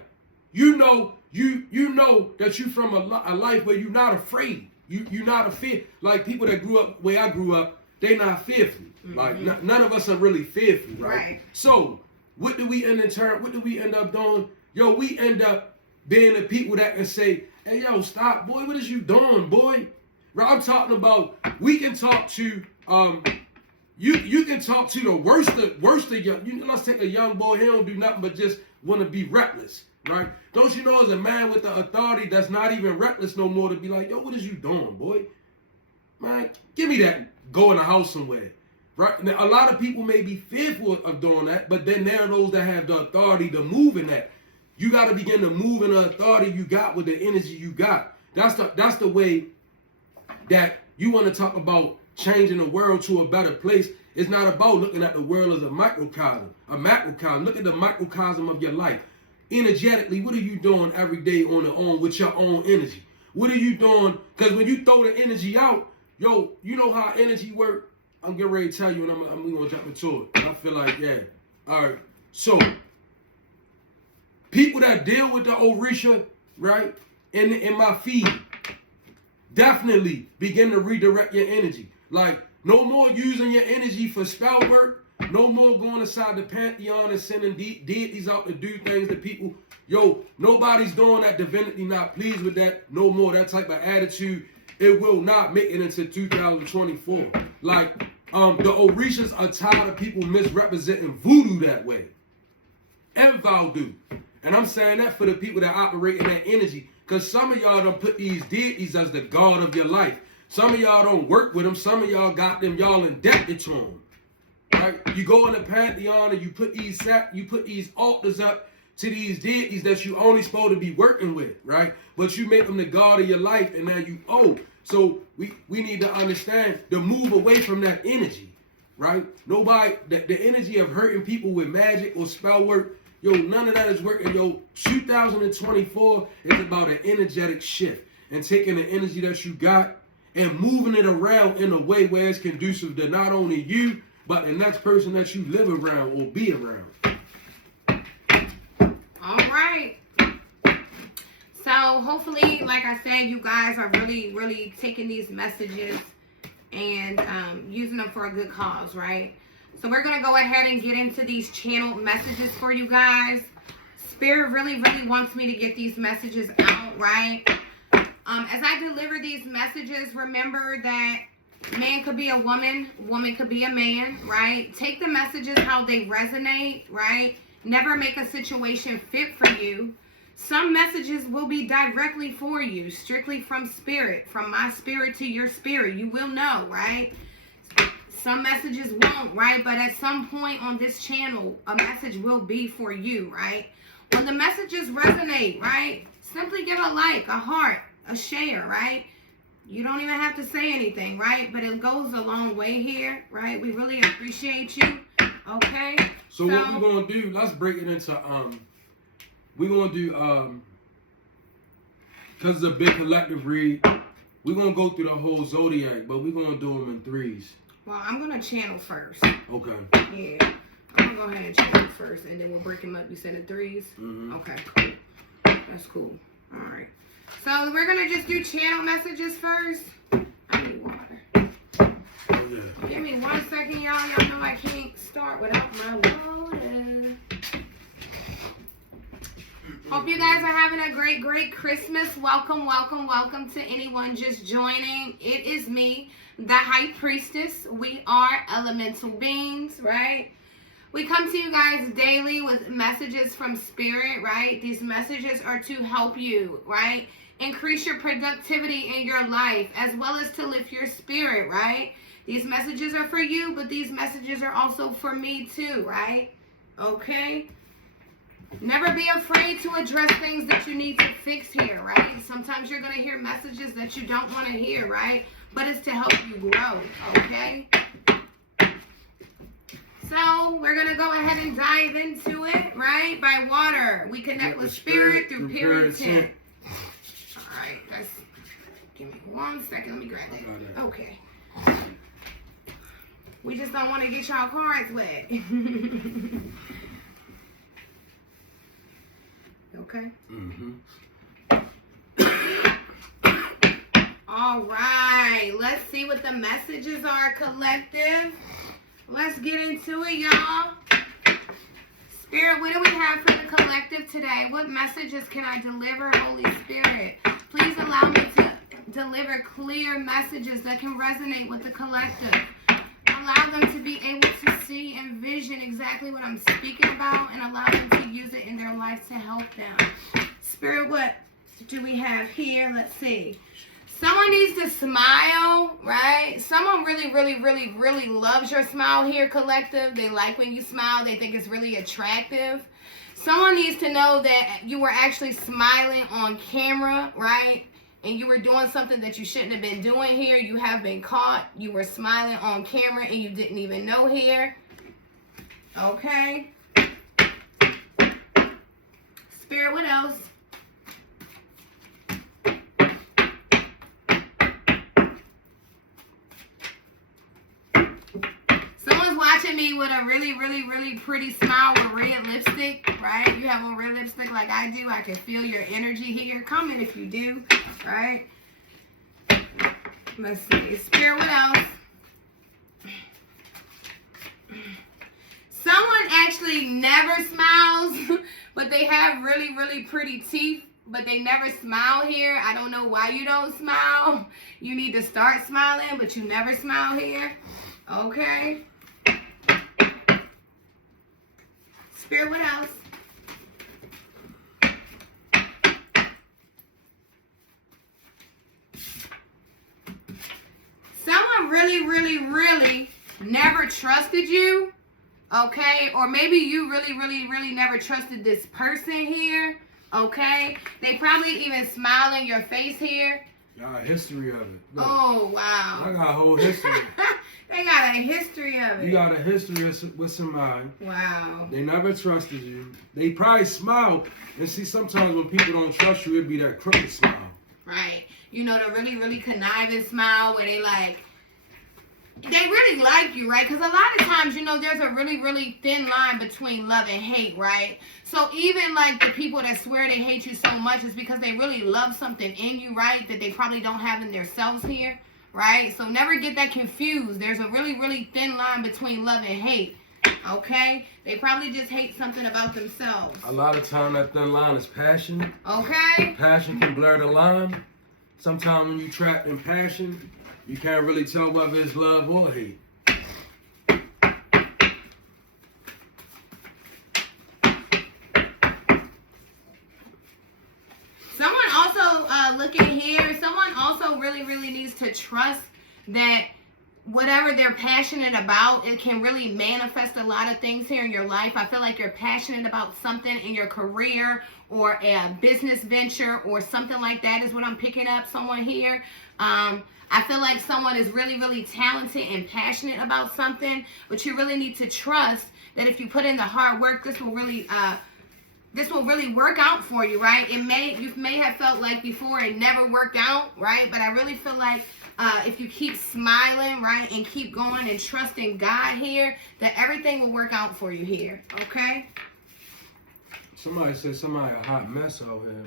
you know that you from a life where you're not afraid. You're not afraid. Like people that grew up where I grew up, they not fearful. Like none of us are really fearful, right? So what do we end up doing? Yo, we end up being the people that can say, hey, yo, stop, boy, what is you doing, boy? Right, I'm talking about, we can talk to, you can talk to the worst of young, let's take a young boy, he don't do nothing but just want to be reckless, right? Don't you know as a man with the authority that's not even reckless no more to be like, yo, what is you doing, boy? Man, give me that, go in the house somewhere, right? Now, a lot of people may be fearful of doing that, but then there are those that have the authority to move in that. You got to begin to move in the authority you got with the energy you got. That's the way that you want to talk about changing the world to a better place. It's not about looking at the world as a microcosm, a macrocosm. Look at the microcosm of your life. Energetically, what are you doing every day on the own with your own energy? What are you doing? Because when you throw the energy out, yo, you know how energy work? I'm getting ready to tell you, and I'm going to jump into it. I feel like, yeah. All right. So, people that deal with the Orisha, right, in my feed, definitely begin to redirect your energy. Like, no more using your energy for spell work. No more going inside the pantheon and sending deities out to do things to people. Yo, nobody's doing that. Divinity not pleased with that. No more that type of attitude. It will not make it into 2024. Like, the Orishas are tired of people misrepresenting voodoo that way. And Vaudu. And I'm saying that for the people that operate in that energy. Because some of y'all don't put these deities as the God of your life. Some of y'all don't work with them. Some of y'all got them, y'all indebted to them. Right? You go in the pantheon and you put these altars up. to these deities that you only supposed to be working with, right? But you make them the God of your life, and now you owe. So we need to understand to move away from that energy, right? Nobody, the energy of hurting people with magic or spell work, yo, none of that is working. Yo, 2024 is about an energetic shift and taking the energy that you got and moving it around in a way where it's conducive to not only you, but the next person that you live around or be around. All right. So hopefully, like I said, you guys are really, really taking these messages and using them for a good cause, right? So we're going to go ahead and get into these channeled messages for you guys. Spirit really, really wants me to get these messages out, right? As I deliver these messages, remember that man could be a woman, woman could be a man, right? Take the messages how they resonate, right? Never make a situation fit for you. Some messages will be directly for you, strictly from spirit, from my spirit to your spirit. You will know, right? Some messages won't, right? But at some point on this channel, a message will be for you, right? When the messages resonate, right? Simply give a like, a heart, a share, right? You don't even have to say anything, right? But it goes a long way here, right? We really appreciate you, okay? So what we're going to do, let's break it into, we're going to do, because it's a big collective read, we're going to go through the whole zodiac, but we're going to do them in threes. Well, I'm going to channel first. Okay. Yeah. I'm going to go ahead and channel first, and then we'll break them up. You said in threes? Mm-hmm. Okay, cool. That's cool. All right. So we're going to just do channel messages first. I need water. Yeah. Give me 1 second, y'all. Y'all know I can't start without my water. Hope you guys are having a great, great Christmas. Welcome, welcome, welcome to anyone just joining. It is me, the High Priestess. We are elemental beings, right? We come to you guys daily with messages from Spirit, right? These messages are to help you, right? Increase your productivity in your life, as well as to lift your spirit, right? These messages are for you, but these messages are also for me too, right? Okay? Never be afraid to address things that you need to fix here, right? Sometimes you're going to hear messages that you don't want to hear, right? But it's to help you grow, okay? So we're going to go ahead and dive into it, right? By water. We connect with spirit through pure intent. All right. That's, give me 1 second. Let me grab that. Okay. We just don't want to get y'all cards wet. Okay. Mm-hmm. All right. Let's see what the messages are, collective. Let's get into it, y'all. Spirit, what do we have for the collective today? What messages can I deliver, Holy Spirit? Please allow me to deliver clear messages that can resonate with the collective. Allow them to be able to see and vision exactly what I'm speaking about, and allow them to use it in their life to help them. Spirit, what do we have here? Let's see. Someone needs to smile, right? Someone really, really, really, really loves your smile here, collective. They like when you smile. They think it's really attractive. Someone needs to know that you were actually smiling on camera, right? And you were doing something that you shouldn't have been doing here. You have been caught. You were smiling on camera and you didn't even know here. Okay. Spirit, what else? Someone's watching me with a really, really, really pretty smile with red lipstick, right? You have on red lipstick like I do. I can feel your energy here. Comment if you do, right? Let's see. Spirit, what else? Someone actually never smiles, but they have really, really pretty teeth, but they never smile here. I don't know why you don't smile. You need to start smiling, but you never smile here. Okay. Spirit, what else? Someone really, really, really never trusted you. okay? Or maybe you really never trusted this person here, okay? They probably even smile in your face here. Got a history of it. Look, oh, wow. I got a whole history. They got a history of it. You got a history with somebody. Wow. They never trusted you. They probably smile. And see, sometimes when people don't trust you, it'd be that crooked smile. Right. You know, the really conniving smile where they like, they really like you, right? Because a lot of times, you know, there's a really thin line between love and hate, right? So even like the people that swear they hate you so much is because they really love something in you, right? That they probably don't have in themselves here, right? So never get that confused. There's a really thin line between love and hate, okay? They probably just hate something about themselves. A lot of time that thin line is passion. Okay? Passion can blur the line. Sometimes when you trapped in passion, you can't really tell whether it's love or hate. Someone also, looking here, someone also really needs to trust that whatever they're passionate about, it can really manifest a lot of things here in your life. I feel like you're passionate about something in your career or a business venture or something like that is what I'm picking up someone here. I feel like someone is really talented and passionate about something, but you really need to trust that if you put in the hard work, this will really work out for you, right? You may have felt like before it never worked out, right? But I really feel like if you keep smiling, right, and keep going and trusting God here, that everything will work out for you here, okay? Somebody said somebody a hot mess out here.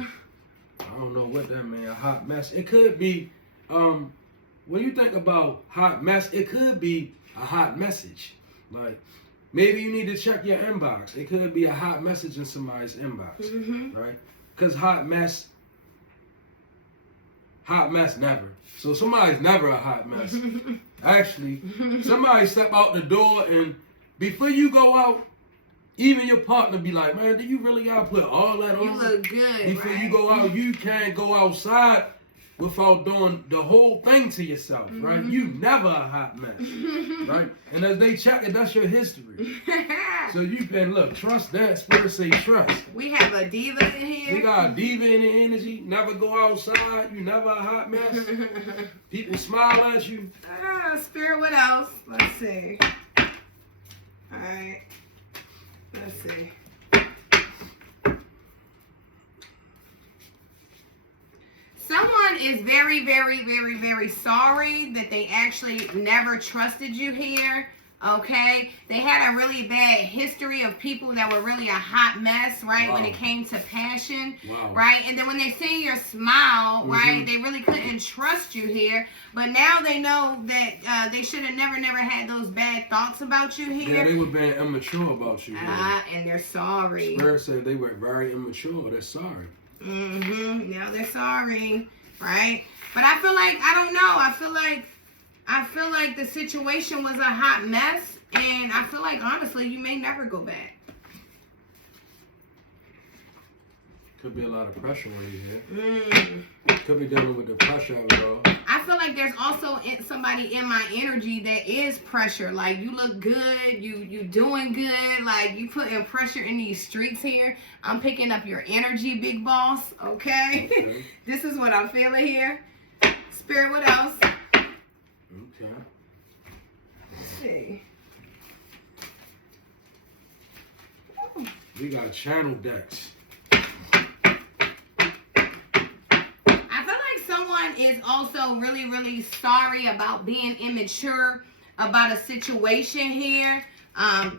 I don't know what that means, a hot mess. It could be, when you think about hot mess, it could be a hot message. Like, maybe you need to check your inbox. It could be a hot message in somebody's inbox, right? Because hot mess never. So somebody's never a hot mess. Actually, somebody step out the door and before you go out, even your partner be like, man, do you really gotta put all that on? You look good, before right? you go out, you can't go outside without doing the whole thing to yourself, right? You never a hot mess, right? And as they check it, that's your history. So you can, look, trust that. Spirit say trust. We have a diva in here. We got a diva in the energy. Never go outside. You never a hot mess. People smile at you. Spirit, what else? Let's see. All right. Let's see. Someone is very sorry that they actually never trusted you here, okay? They had a really bad history of people that were really a hot mess, right, when it came to passion, right? And then when they see your smile, right, they really couldn't trust you here. But now they know that they should have never had those bad thoughts about you here. Yeah, they were being immature about you. And they're sorry. Spirit said they were very immature. They're sorry. Now they're sorry, right? But I feel like, I don't know, I feel like the situation was a hot mess, and I feel like, honestly, you may never go back. Could be a lot of pressure when you're here. Could be dealing with the pressure of it all. I feel like there's also somebody in my energy that is pressure. Like, you look good, you doing good, like, you putting pressure in these streets here. I'm picking up your energy, big boss, okay? This is what I'm feeling here. Spirit, what else? Okay. Let's see. We got channel decks. Is also really sorry about being immature about a situation here. I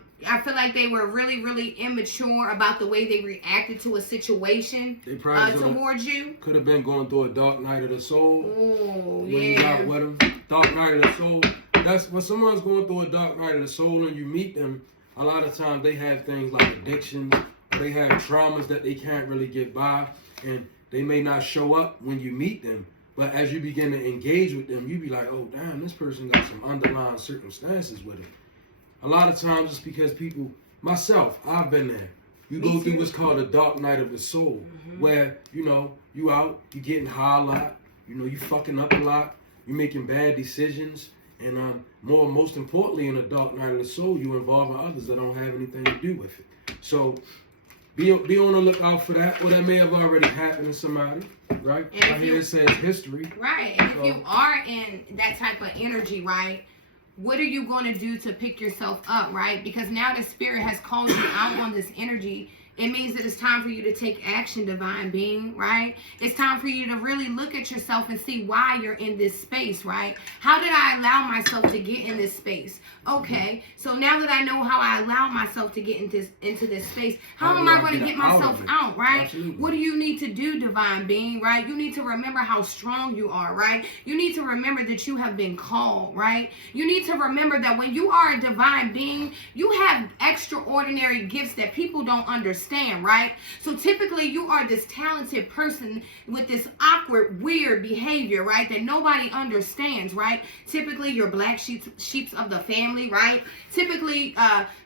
feel like they were really immature about the way they reacted to a situation towards you. Could have been going through a dark night of the soul. Oh, when you got with them. Dark night of the soul. That's when someone's going through a dark night of the soul and you meet them, a lot of times they have things like addictions. They have traumas that they can't really get by, and they may not show up when you meet them. But as you begin to engage with them, you be like, oh, damn, this person got some underlying circumstances with it. A lot of times it's because people, myself, I've been there. You go through what's called a dark night of the soul, where, you know, you out, you getting high a lot, you know, you fucking up a lot, you making bad decisions, And most importantly, in the dark night of the soul, you involve others that don't have anything to do with it. So be on the lookout for that, or that may have already happened to somebody, right? Right here it says history. Right, and if you are in that type of energy, right, what are you going to do to pick yourself up, right? Because now the spirit has called you out on this energy. It means that it's time for you to take action, divine being, right? It's time for you to really look at yourself and see why you're in this space, right? How did I allow myself to get in this space? Okay, so now that I know how I allow myself to get into this space, how am I going to get myself out, right? Absolutely. What do you need to do, divine being, right? You need to remember how strong you are, right? You need to remember that you have been called, right? You need to remember that when you are a divine being, you have extraordinary gifts that people don't understand, right? So typically you are this talented person with this awkward, weird behavior, right? That nobody understands, right? Typically you're black sheeps of the family, right? Typically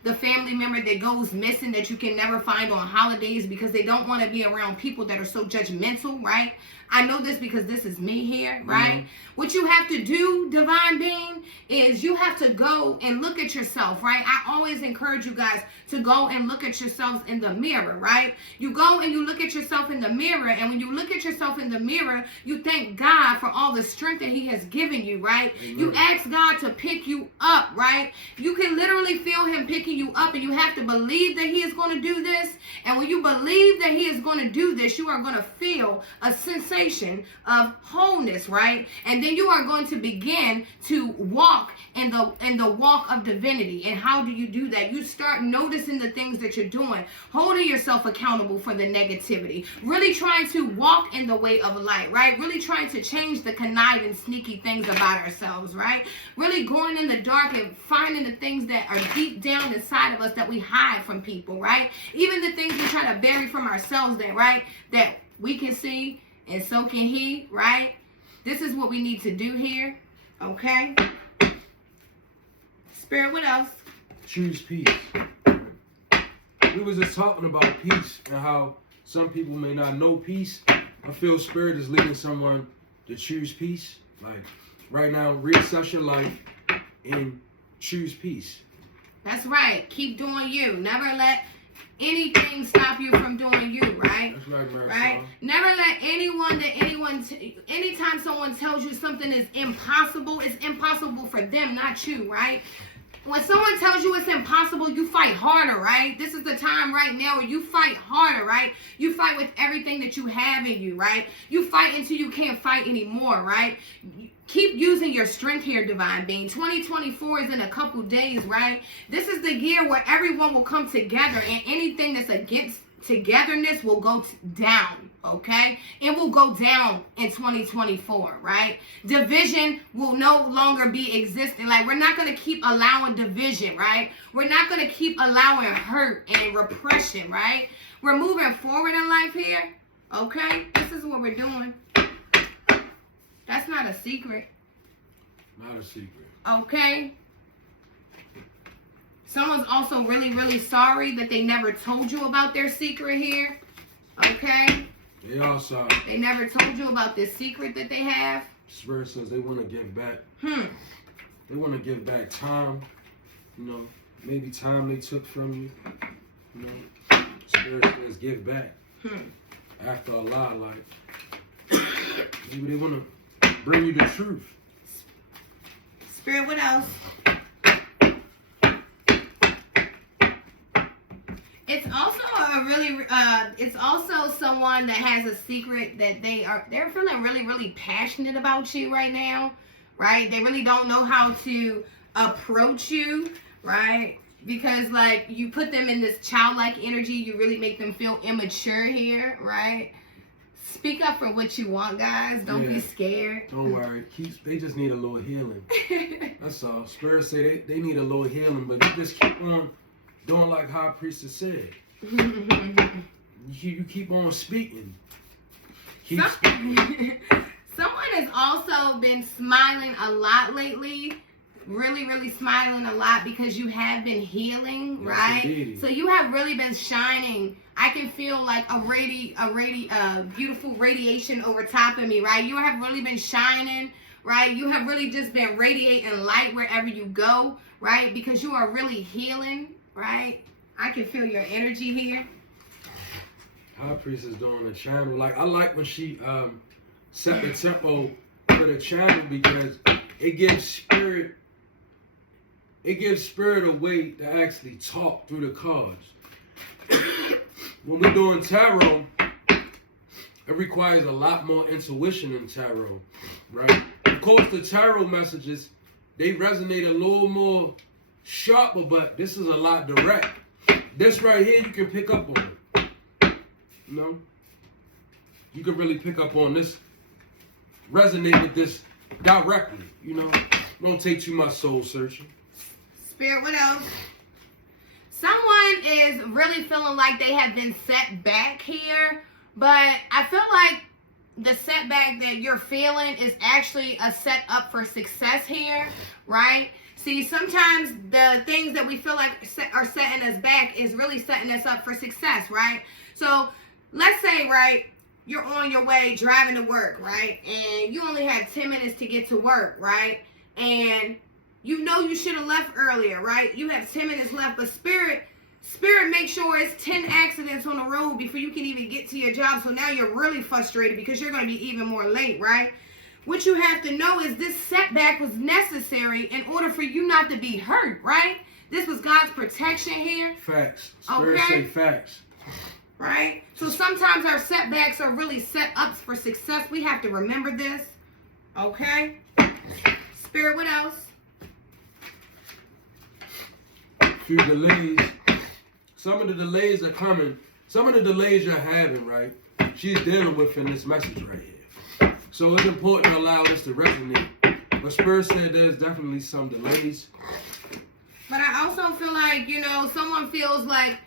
the family member that goes missing that you can never find on holidays because they don't want to be around people that are so judgmental, right? I know this because this is me here, right? Mm-hmm. What you have to do, divine being, is you have to go and look at yourself, right? I always encourage you guys to go and look at yourselves in the mirror, right? You go and you look at yourself in the mirror, and when you look at yourself in the mirror, you thank God for all the strength that he has given you, right? Mm-hmm. You ask God to pick you up, right? You can literally feel him picking you up, and you have to believe that he is going to do this. And when you believe that he is going to do this, you are going to feel a sensation of wholeness, right? And then you are going to begin to walk in the walk of divinity. And how do you do that? You start noticing the things that you're doing, holding yourself accountable for the negativity, really trying to walk in the way of light, right? Really trying to change the conniving, sneaky things about ourselves, right? Really going in the dark and finding the things that are deep down inside of us that we hide from people, right? Even the things we try to bury from ourselves that, right, that we can see and so can he, right? This is what we need to do here, okay? Spirit, what else? Choose peace. We was just talking about peace and how some people may not know peace. I feel Spirit is leading someone to choose peace. Like right now, reassess your life and choose peace. That's right. Keep doing you. Never let anything stop you from doing you, right? That's right, Marisol. Right? Never let anytime someone tells you something is impossible, it's impossible for them, not you, right? When someone tells you it's impossible, you fight harder, right? This is the time right now where you fight harder, right? You fight with everything that you have in you, right? You fight until you can't fight anymore, right? Keep using your strength here, divine being. 2024 is in a couple days, right? This is the year where everyone will come together, and anything that's against togetherness will go down, okay? It will go down in 2024, right? Division will no longer be existing. Like, we're not going to keep allowing division, right? We're not going to keep allowing hurt and repression, right? We're moving forward in life here, okay? This is what we're doing. That's not a secret. Not a secret. Okay? Someone's also really, really sorry that they never told you about their secret here. Okay? They are sorry. They never told you about this secret that they have. Spirit says they want to give back. They want to give back time. You know, maybe time they took from you. You know, Spirit says give back. After a lie, like maybe they want to bring you the truth. Spirit, what else? It's also it's also someone that has a secret that they're feeling really, really passionate about you right now, right? They really don't know how to approach you, right? Because like you put them in this childlike energy, you really make them feel immature here, right? Speak up for what you want, guys. Don't be scared. Don't worry. They just need a little healing. That's all. Spirit say they need a little healing, but you just keep on doing like High Priestess said. You keep on speaking. Keep speaking. Someone has also been smiling a lot lately. Really, really smiling a lot because you have been healing, yes, right? Indeed. So you have really been shining. I can feel like a beautiful radiation over top of me, right? You have really been shining, right? You have really just been radiating light wherever you go, right? Because you are really healing, right? I can feel your energy here. High Priestess doing the channel. Like, I like when she set the tempo for the channel, because it gives spirit a way to actually talk through the cards. When we're doing tarot, it requires a lot more intuition in tarot, right? Of course, the tarot messages, they resonate a little more sharper, but this is a lot direct. This right here, you can pick up on it. You know? You can really pick up on this, resonate with this directly, you know? Don't take too much soul searching. Spirit, what else? Someone is really feeling like they have been set back here, but I feel like the setback that you're feeling is actually a set up for success here, right? See, sometimes the things that we feel like are setting us back is really setting us up for success, right? So let's say, right, you're on your way driving to work, right? And you only had 10 minutes to get to work, right? And you know you should have left earlier, right? You have 10 minutes left, but Spirit makes sure it's 10 accidents on the road before you can even get to your job. So now you're really frustrated because you're going to be even more late, right? What you have to know is this setback was necessary in order for you not to be hurt, right? This was God's protection here. Facts. Spirit say facts. Right? So sometimes our setbacks are really set ups for success. We have to remember this. Okay? Spirit, what else? Few delays. Some of the delays are coming. Some of the delays you're having, right? She's dealing with in this message right here. So it's important to allow this to resonate. But Spirit said there's definitely some delays. But I also feel like, you know, someone feels like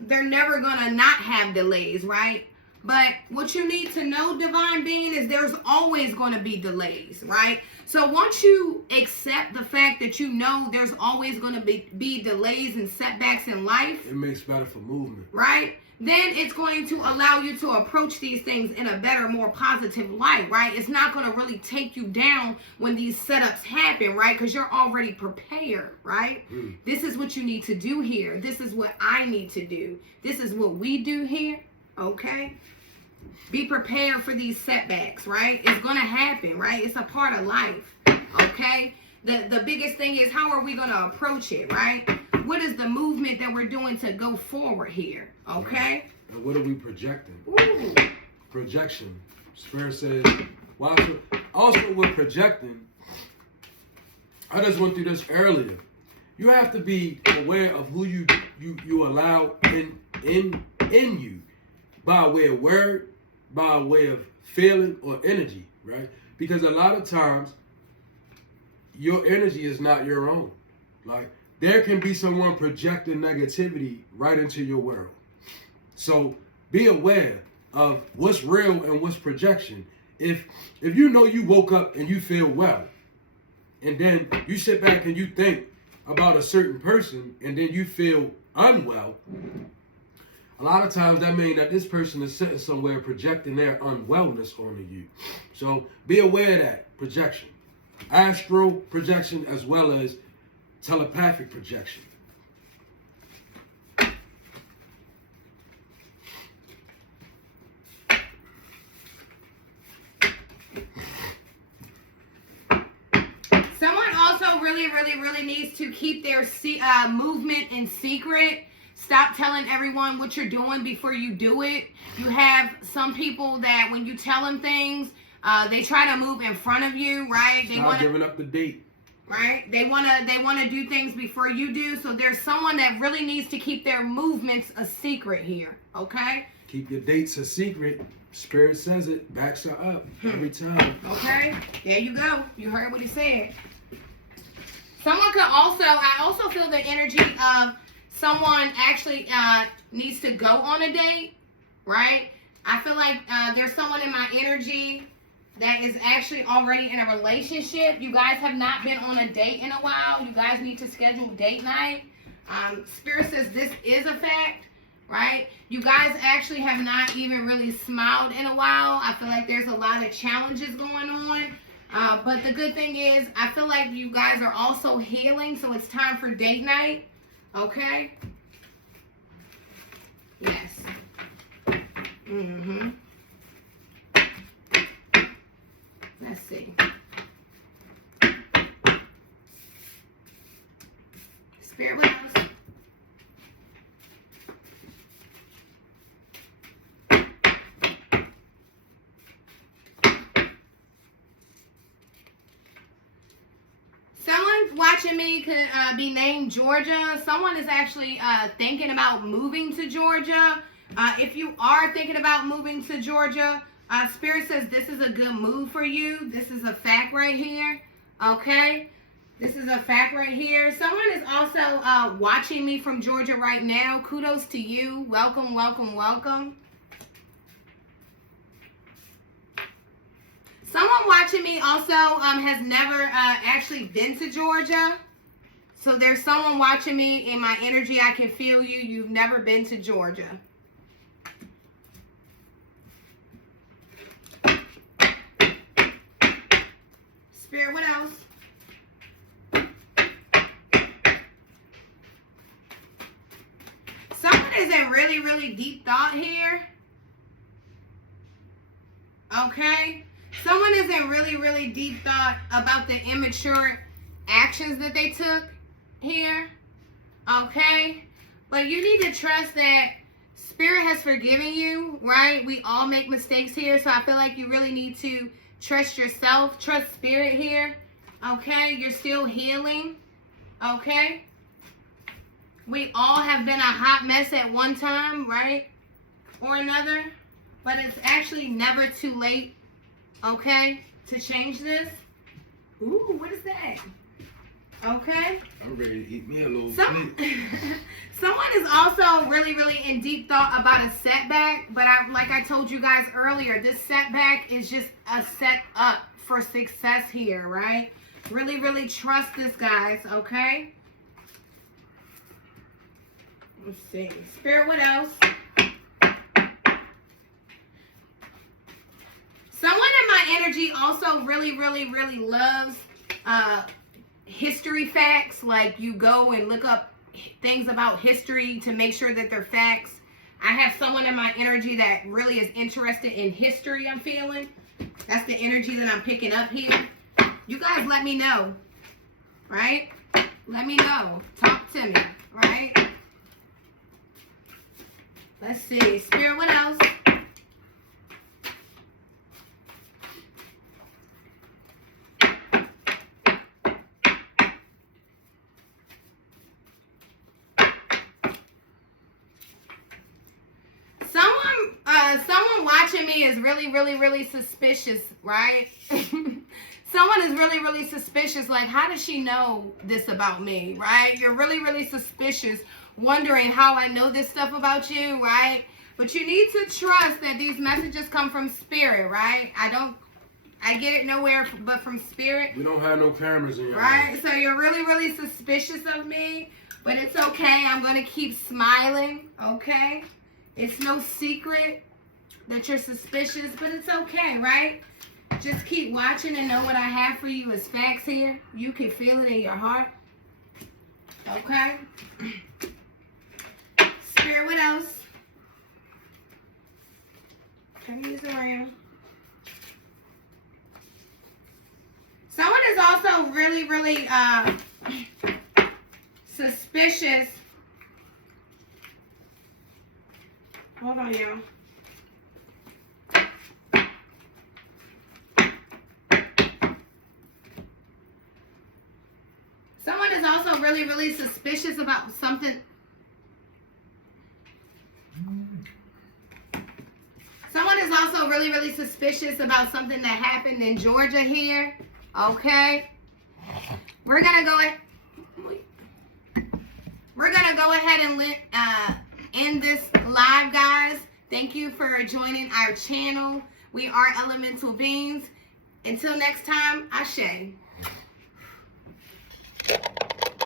they're never going to not have delays, right? But what you need to know, Divine Being, is there's always going to be delays, right? So once you accept the fact that you know there's always going to be delays and setbacks in life, it makes better for movement, right? Then it's going to allow you to approach these things in a better, more positive light, right? It's not going to really take you down when these setups happen, right? Because you're already prepared, right? This is what you need to do here. This is what I need to do. This is what we do here, okay? Be prepared for these setbacks, right? It's going to happen, right? It's a part of life, okay? The biggest thing is, how are we going to approach it, right? What is the movement that we're doing to go forward here, okay? And what are we projecting? Ooh. Projection. Spirit says, also with projecting, I just went through this earlier. You have to be aware of who you allow in you, by way of word, by way of feeling or energy, right? Because a lot of times your energy is not your own. Like, there can be someone projecting negativity right into your world. So be aware of what's real and what's projection. If you know you woke up and you feel well, and then you sit back and you think about a certain person, and then you feel unwell, a lot of times that means that this person is sitting somewhere projecting their unwellness onto you. So be aware of that projection. Astral projection as well as telepathic projection. Someone also really needs to keep their movement in secret. Stop telling everyone what you're doing before you do it. You have some people that when you tell them things, they try to move in front of you, right? They Stop giving up the date. Right? They wanna do things before you do. So there's someone that really needs to keep their movements a secret here, okay? Keep your dates a secret. Spirit says it, backs her up every time. Okay, there you go. You heard what he said. Someone could also, I also feel the energy of someone actually needs to go on a date, right? I feel like there's someone in my energy that is actually already in a relationship. You guys have not been on a date in a while. You guys need to schedule date night. Spirit says this is a fact, right? You guys actually have not even really smiled in a while. I feel like there's a lot of challenges going on. But the good thing is, I feel like you guys are also healing, so it's time for date night. Okay? Yes. Mm-hmm. Let's see. Spirit with us. Someone watching me could be named Georgia. Someone is actually thinking about moving to Georgia. If you are thinking about moving to Georgia, Spirit says this is a good move for you. This is a fact right here. Okay? This is a fact right here. Someone is also watching me from Georgia right now. Kudos to you. Welcome, welcome, welcome. Someone watching me also has never actually been to Georgia. So there's someone watching me in my energy. I can feel you. You've never been to Georgia. Spirit, what else? Someone is in really, really deep thought here. Okay? Someone is in really, really deep thought about the immature actions that they took here. Okay? But you need to trust that Spirit has forgiven you, right? We all make mistakes here, so I feel like you really need to trust yourself, trust Spirit here. Okay? You're still healing. Okay? We all have been a hot mess at one time, right? Or another. But it's actually never too late, okay, to change this. Ooh, what is that? Okay. I'm ready to eat me a little Someone is also really, really in deep thought about a setback. But like I told you guys earlier, this setback is just a set up for success here, right? Really, really trust this, guys, okay? Let's see. Spirit, what else? Someone in my energy also really, really, really loves history facts. Like you go and look up things about history to make sure that they're facts. I have someone in my energy that really is interested in history, I'm feeling. That's the energy that I'm picking up here. You guys let me know, right? Let me know. Talk to me, right? Let's see. Spirit, what else? Someone watching me is really, really, really suspicious, right? Someone is really, really suspicious. Like, how does she know this about me, right? You're really, really suspicious, wondering how I know this stuff about you, right? But you need to trust that these messages come from Spirit, right? I get it nowhere but from Spirit. We don't have no cameras in your right? house. So you're really, really suspicious of me, but it's okay. I'm going to keep smiling, okay? It's no secret that you're suspicious, but it's okay, right? Just keep watching and know what I have for you is facts here. You can feel it in your heart. Okay? Spirit, what else? Turn these around. Someone is also really, really suspicious. Hold on, y'all. Someone is also really, really suspicious about something. Someone is also really, really suspicious about something that happened in Georgia here. Okay. We're gonna go ahead and end this live, guys. Thank you for joining our channel. We are elemental beings. Until next time, Ashe.